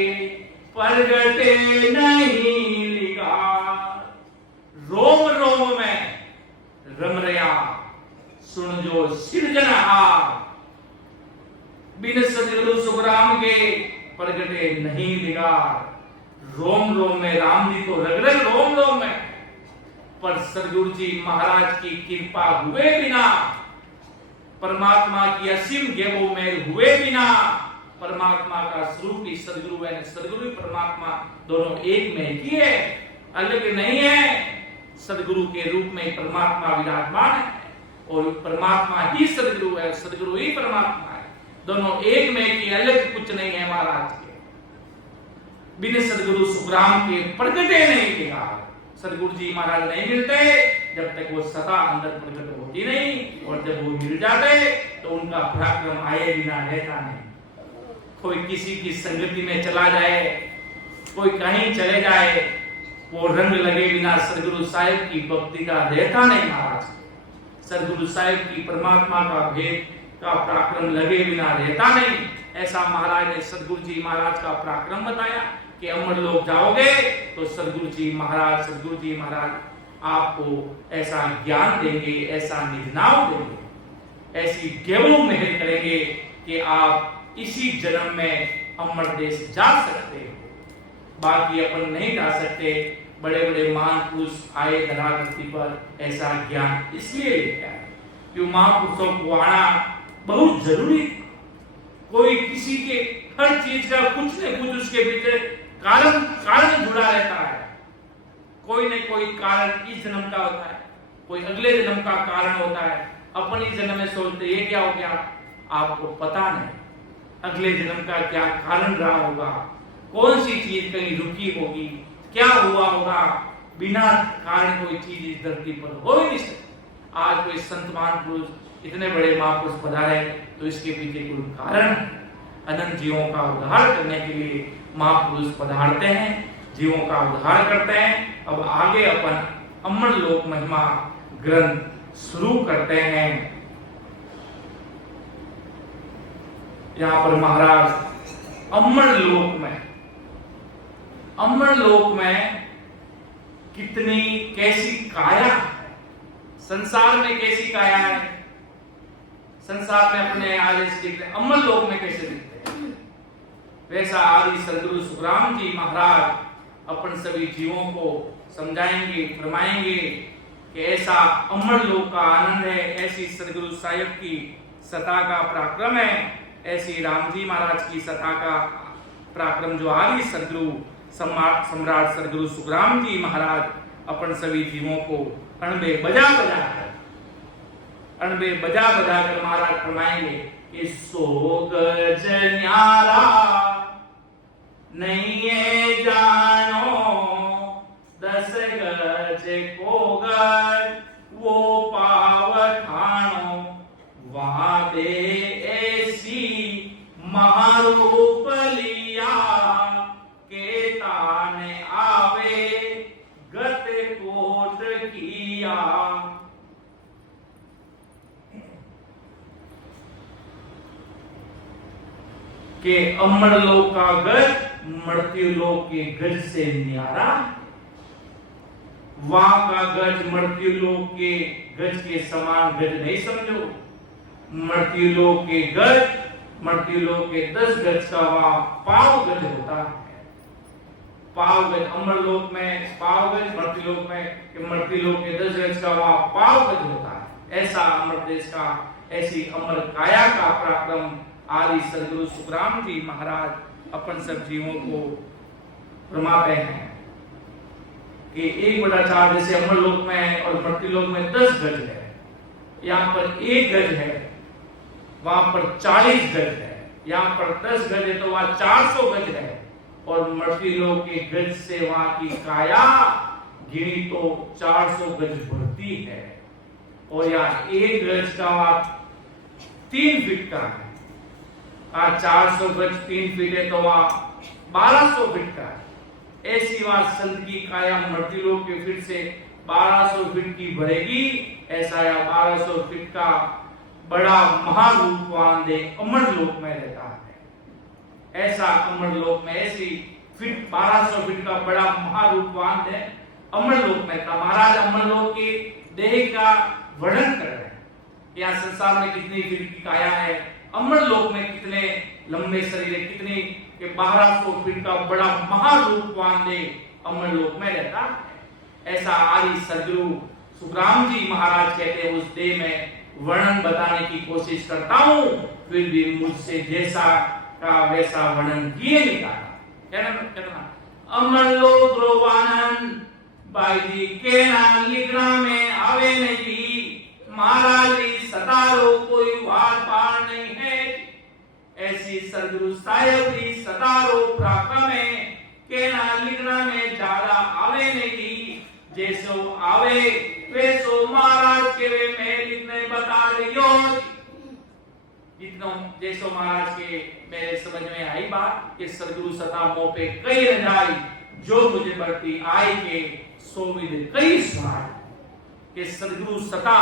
प्रगटे नहीं लिखा। रोम रोम में रम रहा, सुन जो सिरजनहार, बिन सतगुरु सुख राम के प्रगटे नहीं लिखा। रोम रोम में राम जी तो रग रग रोम रोम में, पर सदगुरु जी महाराज की कृपा हुए बिना, परमात्मा की असीम गेबो में हुए बिना, परमात्मा का स्वरूप ही सदगुरु है, सदगुरु परमात्मा दोनों एक में ही है, अलग नहीं है। सदगुरु के रूप में परमात्मा विराजमान है और परमात्मा ही सदगुरु है, सदगुरु ही परमात्मा है, दोनों एक में ही, अलग कुछ नहीं है महाराज के। बिन सदगुरु सुखराम के प्रगटे नहीं दिखा। सदगुरु जी महाराज नहीं मिलते जब तक वो सता अंदर प्रकट होती नहीं, और जब वो मिल जाते तो उनका पराक्रम आए बिना रहता नहीं। कोई किसी की संगति में चला जाए, कोई कहीं चले जाए, वो रंग लगे बिना सदगुरु साहिब की भक्ति का रहता नहीं महाराज। सदगुरु साहिब की परमात्मा का भेद का पराक्रम लगे बिना रहता नहीं। ऐसा महाराज ने सदगुरु जी महाराज का पराक्रम बताया कि अमर लोग जाओगे तो सदगुरु जी महाराज आपको ऐसा ज्ञान देंगे, ऐसा निधनाव देंगे, ऐसी गेवों मेहर करेंगे कि आप इसी जन्म में अमर देश जा सकते हो। बाकी अपन नहीं जा सकते। बड़े बड़े महान पुरुष आए धरा धरती पर, ऐसा ज्ञान इसलिए लेके आए क्यों महापुरुषों को आना बहुत जरूरी। कोई किसी के हर चीज का कुछ न कुछ उसके भीतर कारण जुड़ा रहता है। कोई न कोई कारण इस जन्म का होता है, कोई अगले जन्म का कारण होता है। अपन इस जन्म में सोचते ये क्या हो गया, आपको पता नहीं अगले जन्म का क्या कारण रहा होगा, कौन सी चीज कहीं रुकी होगी, क्या हुआ होगा। बिना कारण कोई चीज इस धरती पर हो ही नहीं सकती। आज कोई संत महान पुरुष, इतने बड़े महापुरुष पधारे तो इसके पीछे कोई कारण, अनंत जीवों का उद्धार करने के लिए महापुरुष पधारते हैं, जीवों का उद्धार करते हैं। अब आगे अपन अमर लोक महिमा ग्रंथ शुरू करते हैं। यहाँ पर महाराज अमर लोक में कितनी कैसी काया, संसार में कैसी काया है, संसार में अपने आगे से दिखते, अमर लोक में कैसे दिखते हैं, वैसा आदि सदगुरु सुखराम जी महाराज अपन सभी जीवों को समझाएंगे, फरमाएंगे कि ऐसा अमर लोक का आनंद है, ऐसी सदगुरु साहिब की सता का पराक्रम है, ऐसी राम जी महाराज की सता का पराक्रम जो आदि सदगुरु सम्राट सदगुरु सुखराम जी महाराज अपन सभी जीवों को अणबे बजा कर महाराज फरमाएंगे कि सो गज न्यारा नहीं है जानो, 10 गज को गज वो पावठानो, वहां दे ऐसी महारूप लिया के ताने आवे गत कोट किया। कि अमर लोक का गज मृत्यु लोक के गज से न्यारा, वहां का गज मृत्यु लोक के गज के समान गज नहीं समझो। मृत्यु लोक के गज, मृत्यु लोक के 10 गज का वहां पाव गज होता है। पाव गज अमर लोक में पाव गज, मृत्यु लोक में मृत्यु लोक के 10 गज का वहां पाव गज होता है। ऐसा अमर देश का, ऐसी अमर काया का पराक्रम आदि सदगुरु सुखराम जी महाराज अपन सब जीवों को फरमाते हैं कि 1/4 जैसे अमर लोक में और मृत्यु लोक में 10 गज है, यहाँ पर 1 गज है, वहां पर 40 गज है। यहाँ पर 10 गज है तो वहां 400 गज है। और मृत्यु लोक के गज से वहां की काया गिनी तो 400 गज बढ़ती है। और यहाँ 1 गज का वहां 3 फीट का है, 400 गज 3 फीट है तो वहां 1200 फीट का है। ऐसी वहां संत की काया मृत्यु लोक के फीट से 1200 फीट की बढ़ेगी। ऐसा या 1200 फीट का बड़ा महारूपवान दे अमर लोक में रहता है। ऐसा अमर लोक में ऐसी फीट 1200 फीट का बड़ा महारूपवान दे अमर लोक में था। महाराज अमर लोक की देह का वर्णन कर रहे हैं। यहाँ संसार में कितनी फीट की काया है, अमर लोक में कितने लंबे शरीर है, कितनी के 1200 फीट का बड़ा महारूपवान दे अमर लोक में रहता है। ऐसा आदि सदगुरु सुखराम जी महाराज कहते हैं, उस देह में वर्णन बताने की कोशिश करता हूं, फिर भी मुझसे जैसा का वैसा वर्णन किए नहीं कहना। अमर लोक रोवानन भाई जी के ना लिखना में आवे नहीं, महाराज जी सतारो कोई वार पार नहीं है। ऐसी सदगुरु साहेब जी सतारो प्राप्त में के ना लिखना में ज्यादा आवे नहीं, जैसो आवे वैसो महाराज के वे मैं लिखने बता रही हो। जितना जैसो महाराज के मेरे समझ में आई बात कि सदगुरु सता मोह पे कई रजाई, जो मुझे बढ़ती आई के सो विद कई सुनाई। कि सदगुरु सता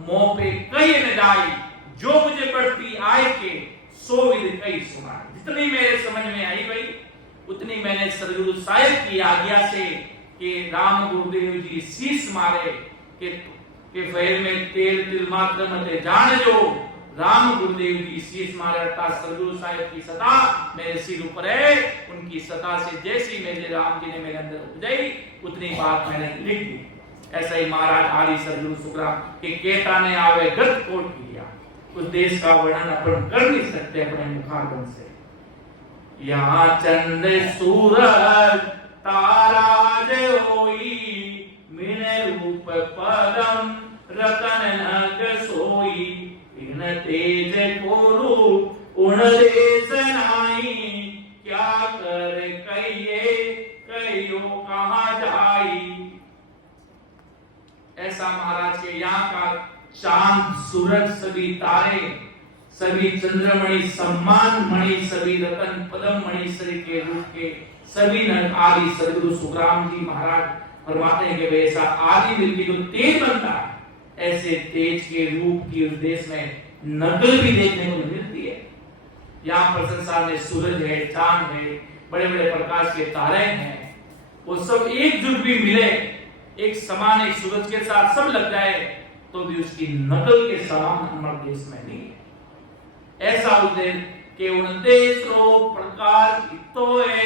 मोह पे कई रजाई, जो मुझे बढ़ती आई के सो विद कई सुनाई। जितनी मेरे समझ में आई भाई उतनी मैंने सदगुरु साहिब की आज्ञा से कि राम गुरुदेव जी शीश मारे कि फैल में तेल तिल मात्र मते जान जो, राम गुरुदेव जी शीश मारे अर्थात सदगुरु साहिब की सता मेरे सिर ऊपर है। उनकी सता से जैसी मेरे राम जी ने मेरे अंदर उपजाई उतनी बात मैंने लिख दी। ऐसा ही महाराज आदि सदगुरु सुखराम के केता ने आवे गत कोट किया। उस देश का वर्णन अपन कर नहीं सकते अपने मुखारबंद से। यहाँ चंद्र सूरज तारा जय होई, मिने रूप पदम रतन नग सोई, इन तेज को रूप उन देश नाई, क्या कर कहिए कहियो कहाँ जाई। ऐसा महाराज के यहाँ का चांद सूरज सभी तारे सभी चंद्रमणि सम्मान मणि सभी रतन पदम मणि शरीर के रूप के सभी नर आदि सदगुरु सुखराम जी महाराज फरमाते हैं कि वैसा आदि मिलती जो तेज बनता है, ऐसे तेज के रूप की उस देश में नकल भी देखने को मिलती है। यहाँ पर संसार में सूरज है, चांद है, बड़े बड़े प्रकाश के तारे हैं, वो सब एकजुट भी मिले एक समान एक सूरज के साथ सब लग जाए तो भी उसकी नकल के समान अमर देश में नहीं है। ऐसा उद्देश के उन देश रो प्रकाश इतो है,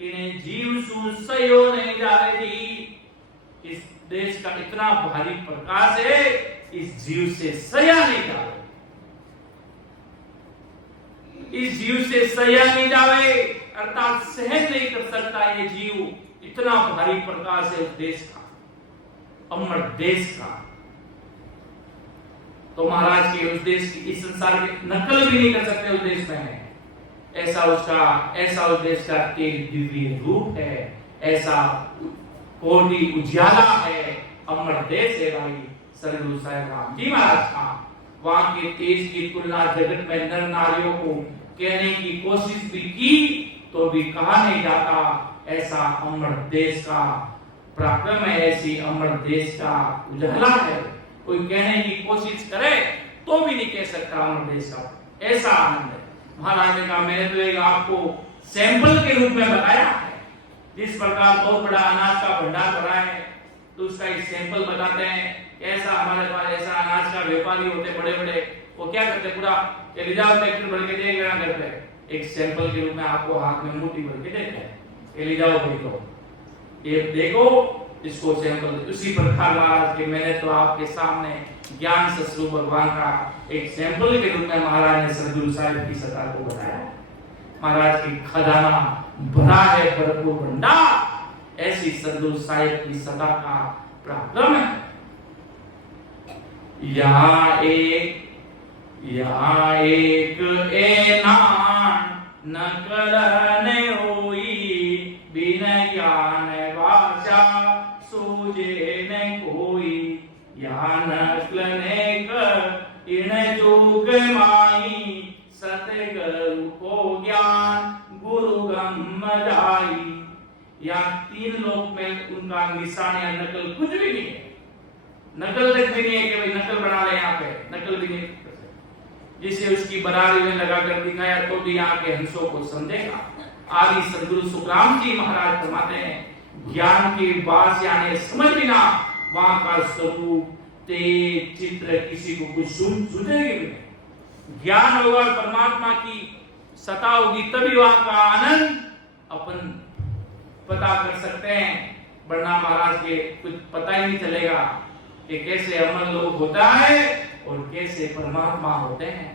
इन्हें जीव सुसयो नहीं जा रही। इस देश का इतना भारी प्रकाश है, इस जीव से सया नहीं जा रही, इस जीव से सया नहीं जावे अर्थात सहन नहीं कर सकता ये जीव। इतना भारी प्रकाश है उस देश का, अमर देश का। तो महाराज के उस देश की इस संसार की नकल भी नहीं कर सकते उस देश में है। ऐसा उस देश का एक दिव्य रूप है, ऐसा कोटि उजियाला है, अमर देश है भाई सदगुरु साहिब राम जी महाराज का। वहां के तेज की तुलना जगत में नर नारियों को कहने की कोशिश भी की तो भी कहा नहीं जाता। ऐसा अमर देश का पराक्रम है, ऐसी अमर देश का उजाला है। कोई कहने की कोशिश करे तो भी नहीं कह सकता अमर देश का। ऐसा आनंद है, महाराज ने कहा मैंने तो एक आपको सैंपल के रूप में बताया है, जिस प्रकार बहुत बड़ा अनाज का भंडार भरा है तो उसका एक सैंपल बताते हैं। ऐसा हमारे पास ऐसा अनाज का व्यापारी होते बड़े बड़े, वो क्या करते पूरा ले जाओ ट्रैक्टर भर के देगा करते, एक सैंपल के रूप में आपको हाथ में मुट्ठी भर के देते हैं, ये ले जाओ भाई को ये देखो इसको सैंपल। उसी प्रकार महाराज के मैंने तो आपके सामने ज्ञान ससुर भगवान का एक सैंपल के रूप में महाराज ने सदगुरु साहिब की सत्ता को बताया। महाराज की खजाना भरा है भरपूर भंडार, ऐसी सदगुरु साहिब की सत्ता का पराक्रम है। यहाँ एक एनान न करने हुई, बिना ज्ञान भाषा सूझे न कोई, यहाँ नकलने कर इन जोग माई, सतगुरु को ज्ञान गुरु गम जाई। या तीन लोक में उनका निशान या नकल कुछ भी नहीं है, नकल तक भी नहीं है कि भाई नकल बना ले, यहाँ पे नकल भी नहीं, जिसे उसकी बराबरी में लगा कर दिखाया तो भी यहाँ के हंसों को समझेगा। आदि सदगुरु सुखराम जी महाराज फरमाते हैं ज्ञान की बात यानी समझ बिना वहां का स्वरूप तेज चित्र किसी को कुछ सूझेगी भी नहीं। ज्ञान होगा परमात्मा की सत्ता होगी तभी वहां का आनंद अपन पता कर सकते हैं, वरना महाराज के कुछ पता ही नहीं चलेगा कि कैसे अमल लोग होता है और कैसे परमात्मा होते हैं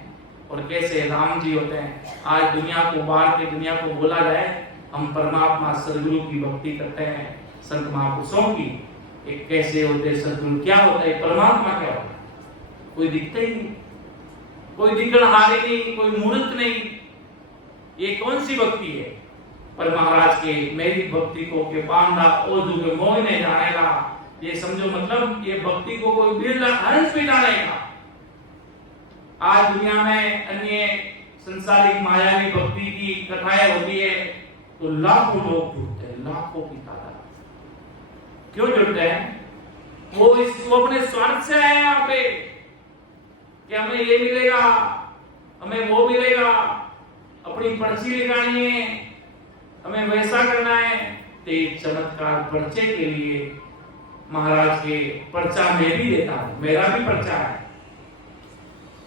और कैसे राम जी होते हैं। आज दुनिया को बाहर की दुनिया को बोला जाए हम परमात्मा सदगुरु की भक्ति करते हैं, संत महापुरुषों की, एक कैसे होते सदगुरु क्या होता है, परमात्मा क्या होता है, कोई दिखता ही नहीं, कोई दिखनहारी नहीं, कोई मूर्त नहीं, ये कौन सी भक्ति है। पर महाराज के मेरी भक्ति को के पांडा और दुखे मोह ने जानेगा, ये समझो मतलब ये भक्ति को कोई बिरला हंस भी जानेगा। आज दुनिया में अन्य संसारिक माया की भक्ति की कथाएं होती है तो लाखों लोग जुड़ते हैं, लाखों की तादाद। क्यों जुड़ते हैं? वो अपने स्वार्थ से आए यहाँ पे कि हमें ये मिलेगा, हमें वो मिलेगा, अपनी पर्ची लिखानी है, हमें वैसा करना है। तेज चमत्कार पर्चे के लिए महाराज के पर्चा मैं भी देता हूं, मेरा भी पर्चा है,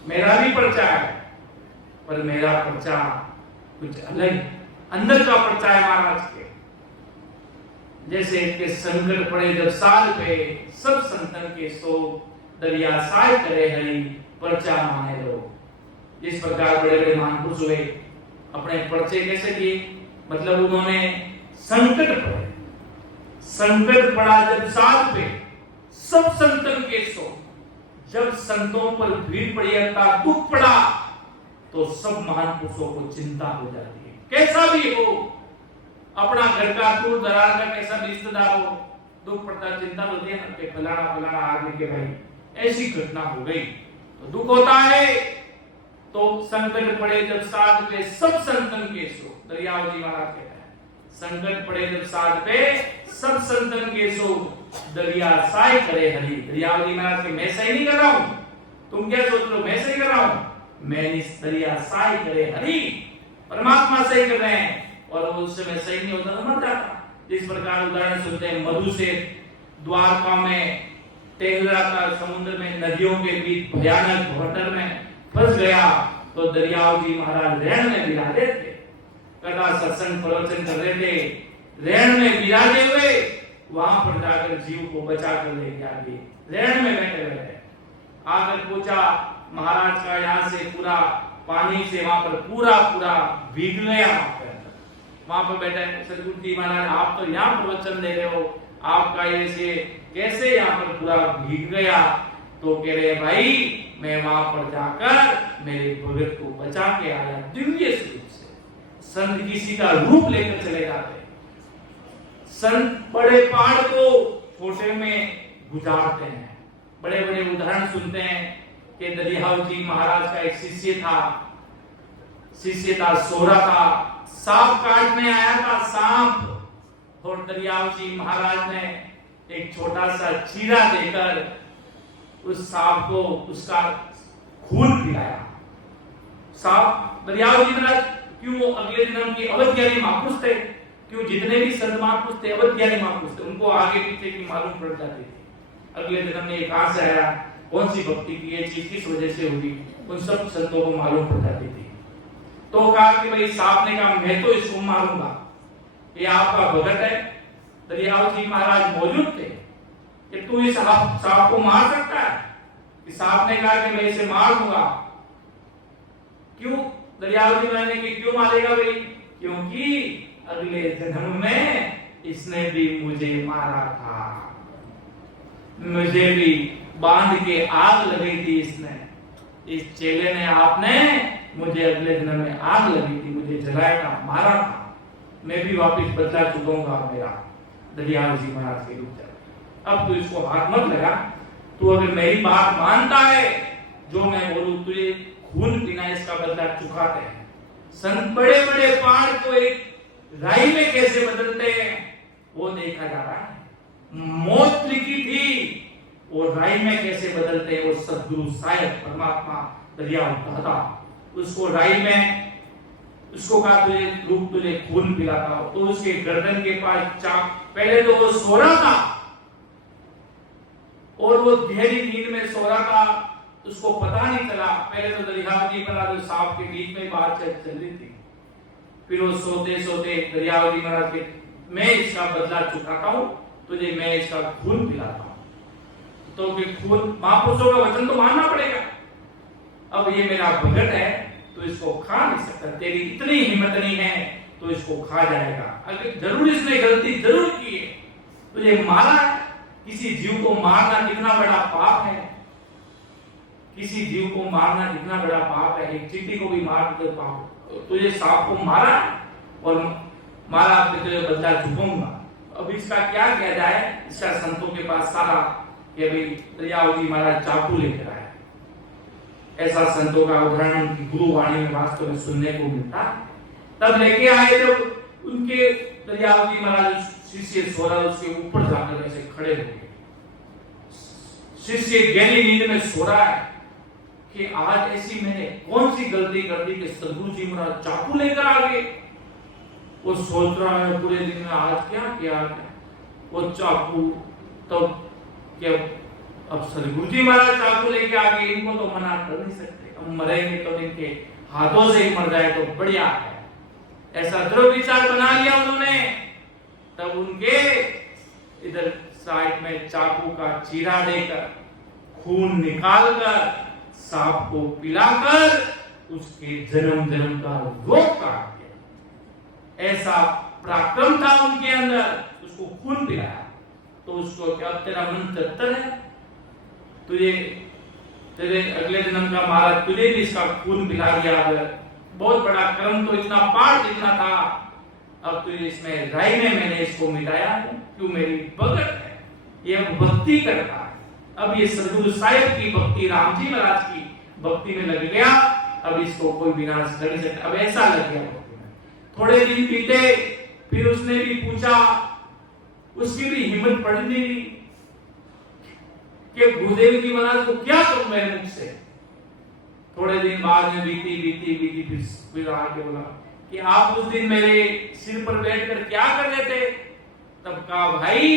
मेरा भी पर्चा है, पर मेरा पर्चा कुछ अलग अंदर का पर्चा है महाराज के। जैसे के संकट पड़े जब साल पे सब संतन के सो, दरिया साय करे हरी पर्चा माने लो। जिस प्रकार बड़े बड़े महापुरुष हुए अपने पर्चे कैसे किए, मतलब उन्होंने संकट पड़े, संकट पड़ा जब साल पे सब संतन के सो, जब संतों पर भीड़ पड़ी अर्थात दुख पड़ा तो सब महापुरुषों को चिंता हो जाती है। कैसा भी हो, अपना घर का दूर दराज का कैसा भी रिश्तेदार हो, दुख पड़ता चिंता होती है ना कि फलाना फलाना आदमी के भाई ऐसी घटना हो गई तो दुख होता है। तो संकट पड़े जब साथ पे सब संतन के सो, दरियावती महाराज कहते हैं संकट पड़े जब साथ पे सब संतन के सो, दरिया साय करे हरी। दरियावती महाराज के मैं सही नहीं कर रहा हूं, तुम क्या सोच लो मैं सही कर रहा हूं, मैं इस दरिया साय करे हरी, परमात्मा सही कर रहे हैं और उस समय सही नहीं होता तो मर जाता। जिस प्रकार उदाहरण सुनते हैं मधु से द्वारका में टहल रहा था, समुद्र में नदियों के बीच भयानक भवंडर में फंस गया तो दरियावती महाराज रहन में विराजे थे, कथा सत्संग प्रवचन कर रहे थे, रहन में विराजे हुए वहां पर जाकर जीव को बचा कर ले गया। रहन में बैठे हुए आकर पूछा महाराज का यहाँ से पूरा पानी से वहां पर पूरा पूरा भीग गया। वहां पर बैठे सदगुरु जी महाराज आप तो यहाँ प्रवचन दे रहे हो, आपका ये से कैसे यहाँ पर पूरा भीग गया? तो कह रहे भाई मैं वहां पर जाकर मेरे भगत को बचा के आया दिव्य स्वरूप से। संत किसी का रूप लेकर चले जाते, संत बड़े पहाड़ को छोटे में गुजारते हैं। बड़े बड़े उदाहरण सुनते हैं कि दरियावती महाराज का एक शिष्य था सोरा था, सांप काटने आया था सांप, और दरियावती महाराज ने एक छोटा सा चीरा देकर उस सांप को उसका खून पिलाया। सांप दरियाव जी महाराज क्यों अगले जन्म के अवध महापुरुष थे, क्यों जितने भी संत महापुरुष थे अवध महापुरुष थे, उनको आगे पीछे की मालूम पड़ जाती थी। अगले जन्म में कहां से आया, कौन सी भक्ति की ये चीज किस वजह से हुई, उन सब संतों को मालूम पड़ जाती थी। तो कहा कि भाई सांप ने कहा मैं तो इसको मारूंगा, ये आपका भगत है। दरियाव जी महाराज मौजूद थे कि तू इस सांप को मार सकता है, कि सांप ने कहा कि मैं इसे मार दूंगा। क्यों दरियाव जी महाराज ने क्यों मारेगा भाई, क्योंकि अगले जन्म में इसने भी मुझे मारा था, मुझे भी बांध के आग लगाई थी इसने, इस चेले ने आपने मुझे अगले जन्म में आग लगी थी, मुझे जलाया था, मारा था, मैं भी वापस बदला चुकाऊंगा मेरा। दरियाव जी महाराज के रूप में अब तू इसको हाथ मत लगा, तू अगर मेरी बात मानता है, जो मैं बोलूं तुझे खून पीना इसका बदला चुकाते हैं। संत बड़े बड़े पहाड़ को एक राई में कैसे बदलते हैं वो देखा जा रहा है। मौत लिखी थी और राई में कैसे बदलते हैं, वो सदगुरु साहेब परमात्मा दरियाव दादा, उसको राई में उसको कहा तुझे रूप तुझे खून पिलाता, तो उसके गर्दन के पास चाक, पहले तो वो सो रहा था और वो गहरी नींद में सो रहा था, उसको पता नहीं चला। पहले तो दरियाव जी महाराज सांप के बीच में बात चल रही थी, फिर वो सोते सोते दरियाव जी महाराज के मैं इसका बदला चुकाता हूं, तुझे मैं इसका खून पिलाता हूं। तो फिर खून महापुरुषों का वचन तो मानना पड़ेगा। अब ये मेरा भगत है तो इसको खा नहीं सकता, तेरी इतनी हिम्मत नहीं है तो इसको खा जाएगा। अगर जरूर इसने गलती जरूर की है, तुझे मारा है, किसी जीव को मारना कितना बड़ा पाप है, किसी जीव को मारना कितना बड़ा पाप है। एक चींटी को भी मार दे पाप, तुझे सांप को मारा और मारा तो तुझे बदला चुकाऊंगा। अब इसका क्या किया जाए, इसका संतों के पास सारा कि भाई दरियाव जी महाराज चाकू लेकर आए, ऐसा संतों का उदाहरण की गुरुवाणी में वास्तव में सुनने को मिलता। तब लेके आए जब उनके दरियाव जी महाराज शिष्य सो रहा, उसके ऊपर जाकर ऐसे खड़े हो गए। शिष्य गहरी नींद में सो रहा है कि आज ऐसी मैंने कौन सी गलती कर दी कि सदगुरु जी महाराज चाकू लेकर आ गए। वो सोच रहा है पूरे दिन में आज क्या किया, वो चाकू तो क्या, अब सदगुरु जी महाराज चाकू लेके आ गए, इनको तो मना कर नहीं सकते, हम मरेंगे तो इनके हाथों से ही मर जाए तो बढ़िया है, ऐसा दृढ़ विचार बना लिया उन्होंने। तब उनके इधर साइड में चाकू का चीरा देकर खून निकालकर सांप को पिलाकर उसके जन्म जन्म का रोग काट दिया। ऐसा पराक्रम था उनके अंदर, उसको खून पिलाया। तो उसको क्या, तेरा मन तत्पर है, तुझे तेरे अगले जन्म का मारा, तुझे भी इसका खून पिला दिया। अगर बहुत बड़ा कर्म तो इतना पार जितना था, अब तुझे इसमें राय में मैंने इसको मिलाया है, क्यों मेरी भगत है, ये भक्ति करता है। अब ये सदगुरु साहिब की भक्ति, राम जी महाराज की भक्ति में लग गया, अब इसको कोई विनाश कर नहीं सकता। अब ऐसा लग गया भक्ति में। थोड़े दिन बीते, फिर उसने भी पूछा, उसकी भी हिम्मत पड़ नहीं कि गुरुदेव जी महाराज को क्या करूं मेरे मुख से। थोड़े दिन बाद में बीती बीती बीती फिर आके बोला कि आप उस दिन मेरे सिर पर बैठकर क्या कर रहे थे। तब कहा भाई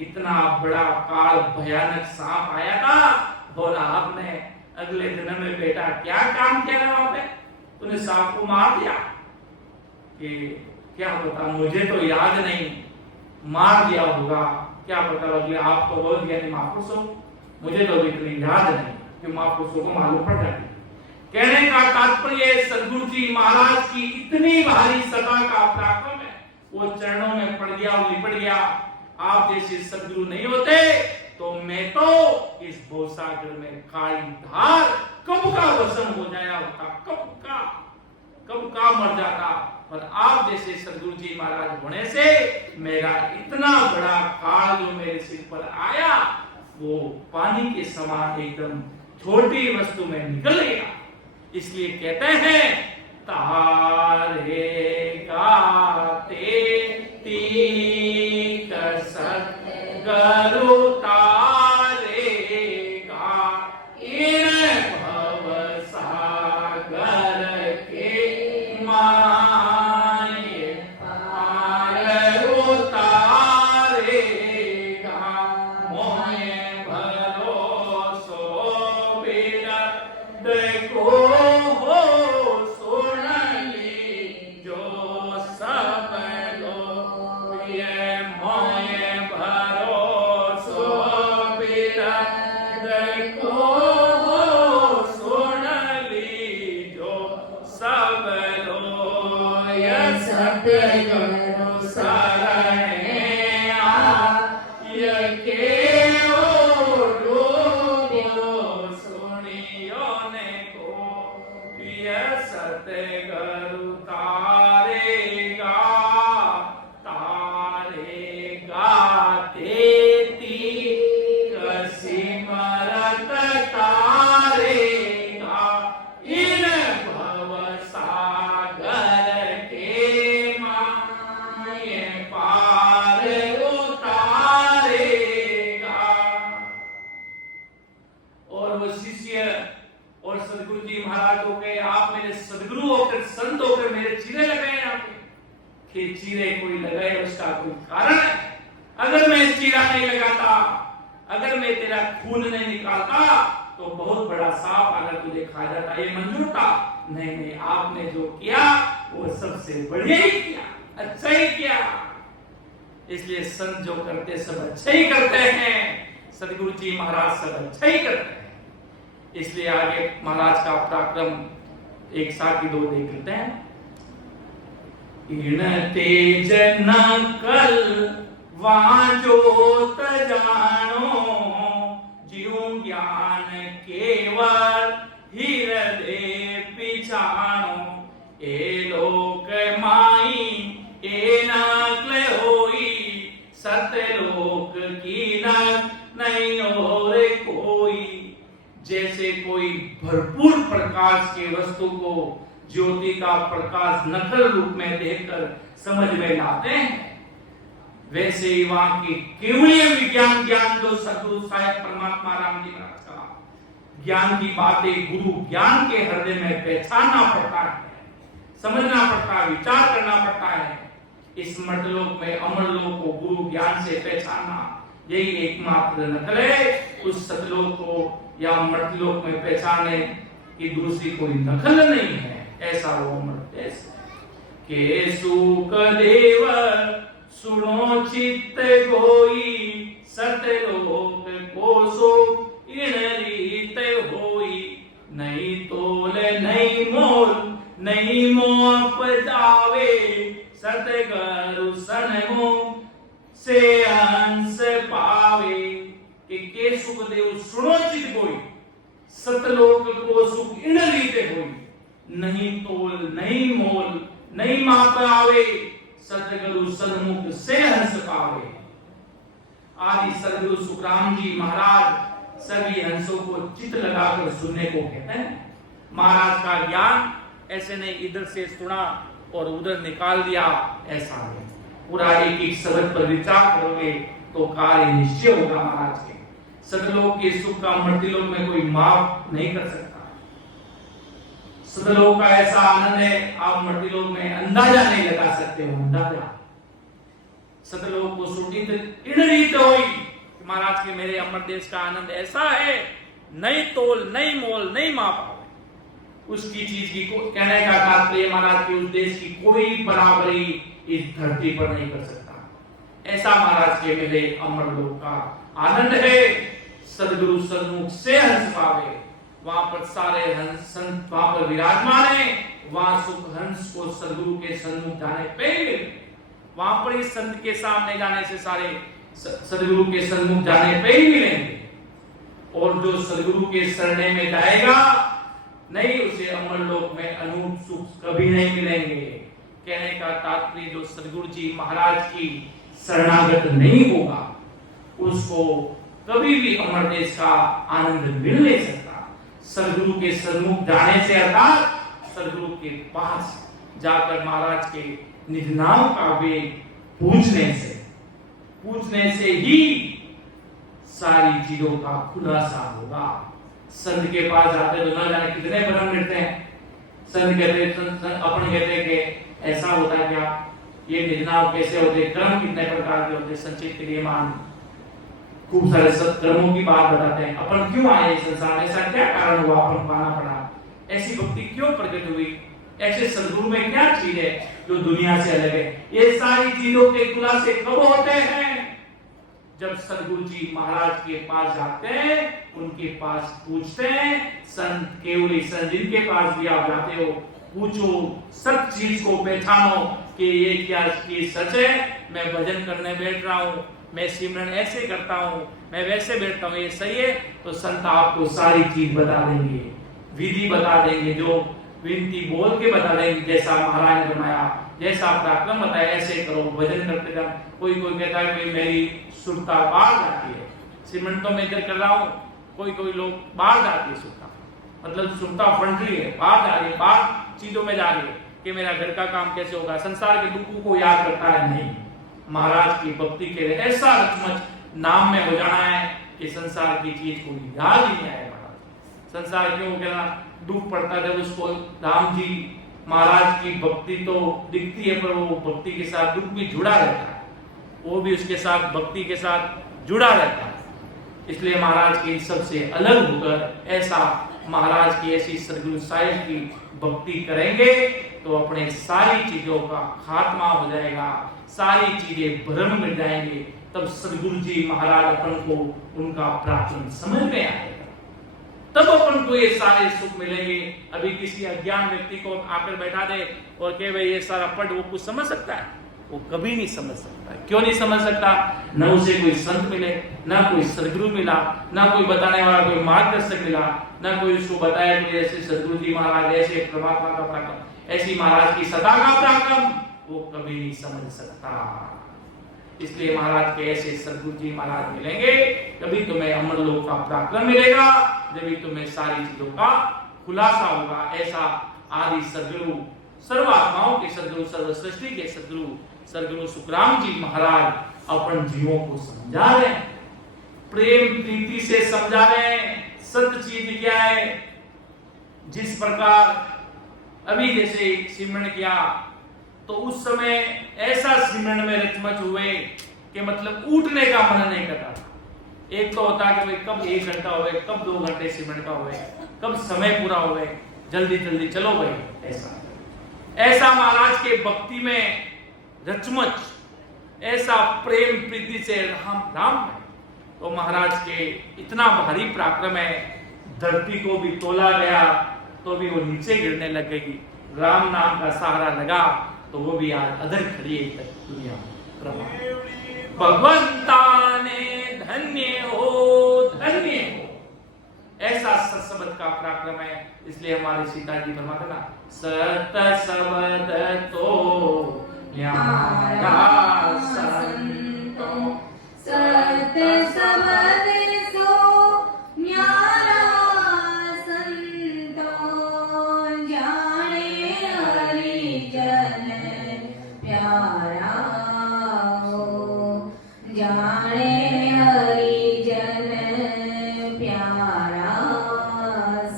इतना बड़ा काल भयानक सांप आया था और आपने अगले जन्म में बेटा क्या काम किया था वहां पे, तूने सांप को मार दिया। कि क्या पता, मुझे तो याद नहीं, मार दिया होगा, क्या पता। अगले आप तो बहुत ज्ञानी महापुरुष हो, मुझे तो इतनी याद नहीं कि महापुरुषों को मालूम पड़ जाती। कहने का तात्पर्य सदगुरु जी महाराज की इतनी भारी सभा का पराक्रम है, वो चरणों में पड़ गया और लिपट गया। आप जैसे सदगुरु नहीं होते तो मैं तो इस भवसागर में काली धार कब का वसन हो जाया होता, कब का मर जाता। पर आप जैसे सदगुरु जी महाराज होने से मेरा इतना बड़ा काल जो मेरे सिर पर आया वो पानी के समान एकदम छोटी वस्तु में निकल गया। इसलिए कहते हैं तारे गाते तीक सतगुरु तारेगा इन भव सागर के कि चीरे कोई लगाए उसका कोई कारण है। अगर मैं चीरा नहीं लगाता, अगर मैं तेरा खून नहीं निकालता तो बहुत बड़ा सांप अगर तुझे खा जाता, ये मंजूर था। नहीं, आपने जो किया वो सबसे बढ़िया ही किया, अच्छा ही किया। इसलिए संत जो करते सब अच्छा ही करते हैं, सदगुरु जी महाराज सब अच्छा ही करते हैं। इसलिए आगे महाराज का पराक्रम एक साथ की दो देख लेते हैं। इण तेज न कल वाजोत जानो, जीव ज्ञान केवल हृदय पिछानो। ए लोक माई ए नकल होई, सतलोक की नक नहीं और कोई। जैसे कोई भरपूर प्रकाश के वस्तु को ज्योति का प्रकाश नकल रूप में देखकर समझ में लाते हैं, वैसे ही वहां की केवलीय विज्ञान ज्ञान जो सदगुरु साहेब परमात्मा राम जी महाराज का ज्ञान की बातें गुरु ज्ञान के हृदय में पहचानना पड़ता है, समझना पड़ता है, विचार करना पड़ता है। इस मर्तलोक में अमरलोक को गुरु ज्ञान से पहचानना यही एकमात्र नकल है। उस सतलोक को या मर्तलोक में पहचाने की दूसरी कोई नकल नहीं है। ऐसा वो अमरदेश के सुख देव सुनो चित्त गोई, सतलोक को सुख इन रीत होई। नहीं तोल नहीं मोल नहीं मोप जावे, सतगुरु सन्मुख से अंश पावे। के सुख देव सुनो चित कोई, सतलोक को सुख इन रीते होई। नहीं तोल नहीं मोल नहीं माप आवे, सतगुरु सन्मुख से हंस पावे। आदि सदगुरु सुखराम जी महाराज सभी हंसों को चित लगाकर सुनने को कहते हैं। महाराज का ज्ञान ऐसे नहीं इधर से सुना और उधर निकाल दिया, ऐसा नहीं। पूरा एक एक शब्द पर विचार करोगे तो कार्य निश्चय होगा। महाराज के सतलोक के सुख का मर्त्यलोक में कोई माप नहीं कर सकता। सतलोक का ऐसा आनंद है, आप मर्त्यलोक में अंदाजा नहीं लगा सकते हो। अंदाजा सतलोक को सुटित इड़रीत होई। महाराज के मेरे अमर देश का आनंद ऐसा है, नहीं तोल नहीं मोल नहीं माप उसकी चीज की कहने का तात्पर्य महाराज के उस देश की कोई बराबरी इस धरती पर नहीं कर सकता। ऐसा महाराज के मेरे अमर लोक का आनंद है। सदगुरु सन्मुख से हंस पावे, वहां पर सारे हंस संत वहां पर विराजमान है। वहां सुख हंस को सदगुरु के सन्मुख जाने पे मिले। वहां पर इस संत के सामने जाने से सारे सदगुरु के सन्मुख जाने पे ही मिलेंगे। और जो सदगुरु के शरण में जाएगा नहीं, उसे अमर लोक में अनूप सुख कभी नहीं मिलेंगे। कहने का तात्पर्य जो सदगुरु जी महाराज की शरणागत नहीं होगा उसको कभी भी अमर देश का आनंद मिल नहीं सकता। सदगुरु के सन्मुख जाने से अर्थात सदगुरु के पास जाकर महाराज के निज नाम का वेद पूछने से ही सारी चीजों का खुलासा होगा। संत के पास जाते तो न जाने कितने भ्रम मिलते हैं। संत अपन कहते कि ऐसा होता है क्या, ये निजनाम कैसे होते, कर्म कितने प्रकार के होते, संचित के लिए मान खूब सारे सत्कर्मों की बात बताते हैं। अपन क्यों आए इस संसार में, ऐसा क्या कारण हुआ अपन को आना पड़ा, ऐसी भक्ति क्यों प्रकट हुई, ऐसे सदगुरु में क्या चीज है जो दुनिया से अलग है। ये सारी चीजों के खुलासे कब होते हैं, जब सदगुरु जी महाराज के पास जाते हैं, उनके पास पूछते हैं। संत केवली संत जिनके पास भी आप जाते हो, पूछो, सब चीज को पहचानो कि ये क्या ये सच है। मैं भजन करने बैठ रहा हूँ, मैं सिमरन ऐसे करता हूँ, मैं वैसे बैठता हूँ, ये सही है। तो संत आपको सारी चीज बता देंगे, विधि बता देंगे, जो विनती बोल के बता देंगे। जैसा महाराज ने बनाया, जैसा पराक्रम बताया, ऐसे करो। भजन करते जब कोई कहता है कोई मेरी सुरता बाहर जाती है, सिमरन तो मैं इधर कर रहा हूँ, कोई लोग बाहर जाती है सुरता, मतलब सुरता फंड रही है, बाहर जा रही है, बाहर चीजों में जा रही है कि मेरा घर का काम कैसे होगा, संसार के दुखों को याद करता है। नहीं, महाराज की भक्ति के लिए ऐसा रचमच नाम में हो जाना है कि संसार की चीज को याद ही नहीं आएगा। संसार क्यों कहना, दुख पड़ता है जब उसको राम जी महाराज की भक्ति तो दिखती है, पर वो भक्ति के साथ दुख भी जुड़ा रहता है, वो भी उसके साथ भक्ति के साथ जुड़ा रहता है। इसलिए महाराज के सबसे अलग होकर ऐसा महाराज की ऐसी सदगुरु साहिब की भक्ति करेंगे तो अपने सारी चीजों का खात्मा हो जाएगा, सारी चीजें भ्रम मिट जाएंगे। तब सदगुरु जी महाराज अपन को उनका प्राचीन समझ में आएगा, तब अपन को ये सारे सुख मिलेंगे। अभी किसी अज्ञान व्यक्ति को आकर बैठा दे और कहे भाई ये सारा पढ़, वो कुछ समझ सकता है? वो कभी नहीं समझ सकता। क्यों नहीं समझ सकता? न उसे कोई संत मिले, न कोई सदगुरु मिला, न कोई बताने वाला कोई मार्गदर्शक मिला, न कोई उसको बताया कि ऐसे सदगुरु जी महाराज, ऐसे परमात्मा का पराक्रम, ऐसी महाराज की सदा का पराक्रम, वो कभी नहीं समझ सकता। इसलिए महाराज के ऐसे सदगुरु जी महाराज मिलेंगे, तभी तुम्हें अमर लोक का पराक्रम मिलेगा, जब तुम्हें सारी चीजों का खुलासा होगा। ऐसा आदि सदगुरु, सर्वात्माओं के सदगुरु, सर्व सृष्टि के सदगुरु, सदगुरु सुखराम जी महाराज अपन जीवों को समझा रहे हैं, प्रेम प्रीति से समझा रहे हैं सत्य चीज क्या है। जिस प्रकार अभी जैसे सिमरन किया तो उस समय ऐसा सिमरन में रचमच हुए कि मतलब उठने का मन नहीं करता। एक तो होता है कि भाई कब 1 घंटा हो गए, कब 2 घंटे सिमरन का हो गए, कब समय पूरा हो गए, जल्दी जल्दी चलो भाई। ऐसा महाराज के भक्ति में रचमच, ऐसा प्रेम प्रीति से राम राम है। तो महाराज के इतना भारी पराक्रम है, धरती को भी तोला गया तो भी वो नीचे गिरने लगेगी। राम नाम का सहारा लगा तो वो भी आज अदर खड़ी है दुनिया में। भगवंता ने धन्य हो, धन्य हो, ऐसा सत्सबद का पराक्रम है। इसलिए हमारे सीता जी फरमाते ना, सत सबद तो न्यारा संतो, सत सबद सो न्यारा संतो, जाने हरि जन प्यारा हो, जाने हरि जन प्यारा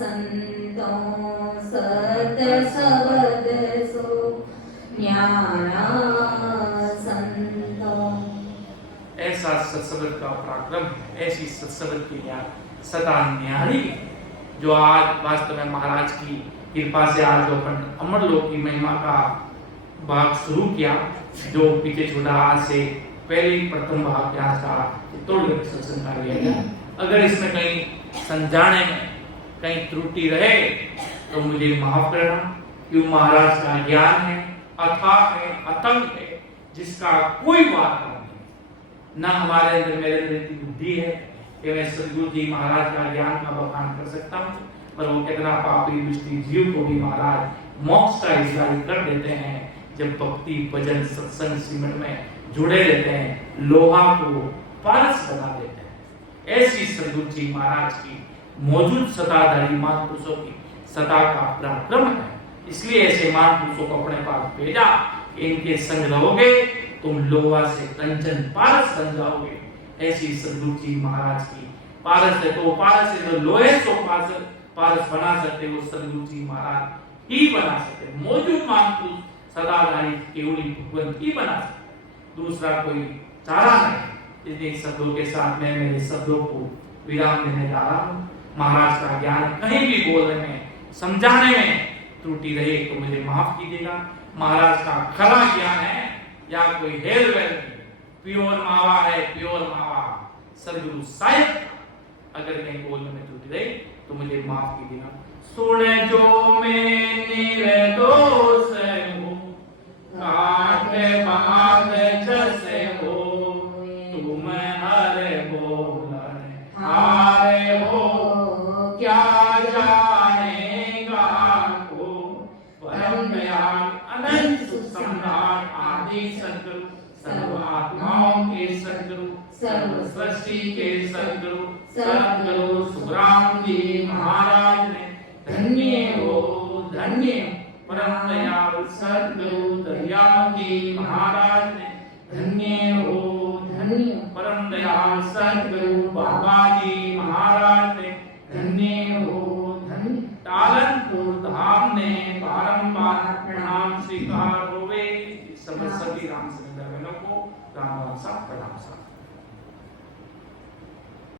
संतो, सत सबद सो न्यारा संतो। ऐसा सत्सबद का पराक्रम है, ऐसी सत्सबद की ज्ञान सदा न्यारी, जो आज वास्तव में महाराज की कृपा से आज जो अपन अमर लोक की महिमा का भाग शुरू किया, जो पीछे छूटा आज से पहले प्रथम भाग क्या था तोड़ सत्संग का लिया गया। अगर इसमें कहीं समझाने में कहीं त्रुटि रहे तो मुझे माफ करना, क्योंकि महाराज का ज्ञान है, अथाह है, अतंग है, जिसका कोई बात नहीं। ना हमारे अंदर मेरे अंदर इतनी बुद्धि है कि मैं सदगुरु जी महाराज का ज्ञान का बखान कर सकता हूँ, पर वो कितना पापी दुष्टी जीव को भी महाराज मोक्ष का इशारा कर देते हैं जब भक्ति भजन सत्संग सिमरन में जुड़े रहते हैं, लोहा को पारस बना देते हैं। ऐसी सदगुरु जी महाराज की मौजूद सताधारी महापुरुषों की सता का पराक्रम है। इसलिए ऐसे महापुरुषों को अपने पास भेजा, इनके संग रहोगे तुम लोहा से कंचन पारस बन जाओगे। ऐसी सदगुरु जी महाराज की पारस है, तो पारस है जो लोहे से पारस बना सकते, वो सदगुरु जी महाराज ही बना सकते। मौजूद महापुरुष सदाधारी केवली भगवंत ही बना सकते, दूसरा कोई चारा नहीं। इसलिए शब्दों के साथ मैं मेरे शब्दों को विराम देने जा रहा हूँ। महाराज का ज्ञान कहीं भी बोलने में, समझाने में त्रुटि रहे तो मुझे माफ कीजिएगा। महाराज का खरा ज्ञान है या कोई हेर वेल, प्योर मावा है, प्योर मावा सदगुरु साहिब। अगर कहीं बोलने में त्रुटि रही तो मुझे माफ कीजिएगा। सुन जो मैं निर्दोष हूँ, काट बाग जैसे हो, तुम हर बोलन हारे हो, क्या जानेगा को परम दयाल अनंत सुख सम्राट आदि सद्गुरु, सर्व आत्माओं के सद्गुरु, सर्व सृष्टि के सद्गुरु, सद्गुरु सुखराम जी महाराज ने धन्य हो, धन्य परम दयाल सद्गुरु दयाल जी महाराज ने धन्य हो, धन्य परम दयाल सद्गुरु बाबा जी महाराज ने धन्य हो, धन्य तालन धाम ने बारंबार प्रणाम स्वीकार होवे। इस समय सभी रामचंद्र बहनों को राम राम सा प्रणाम सा।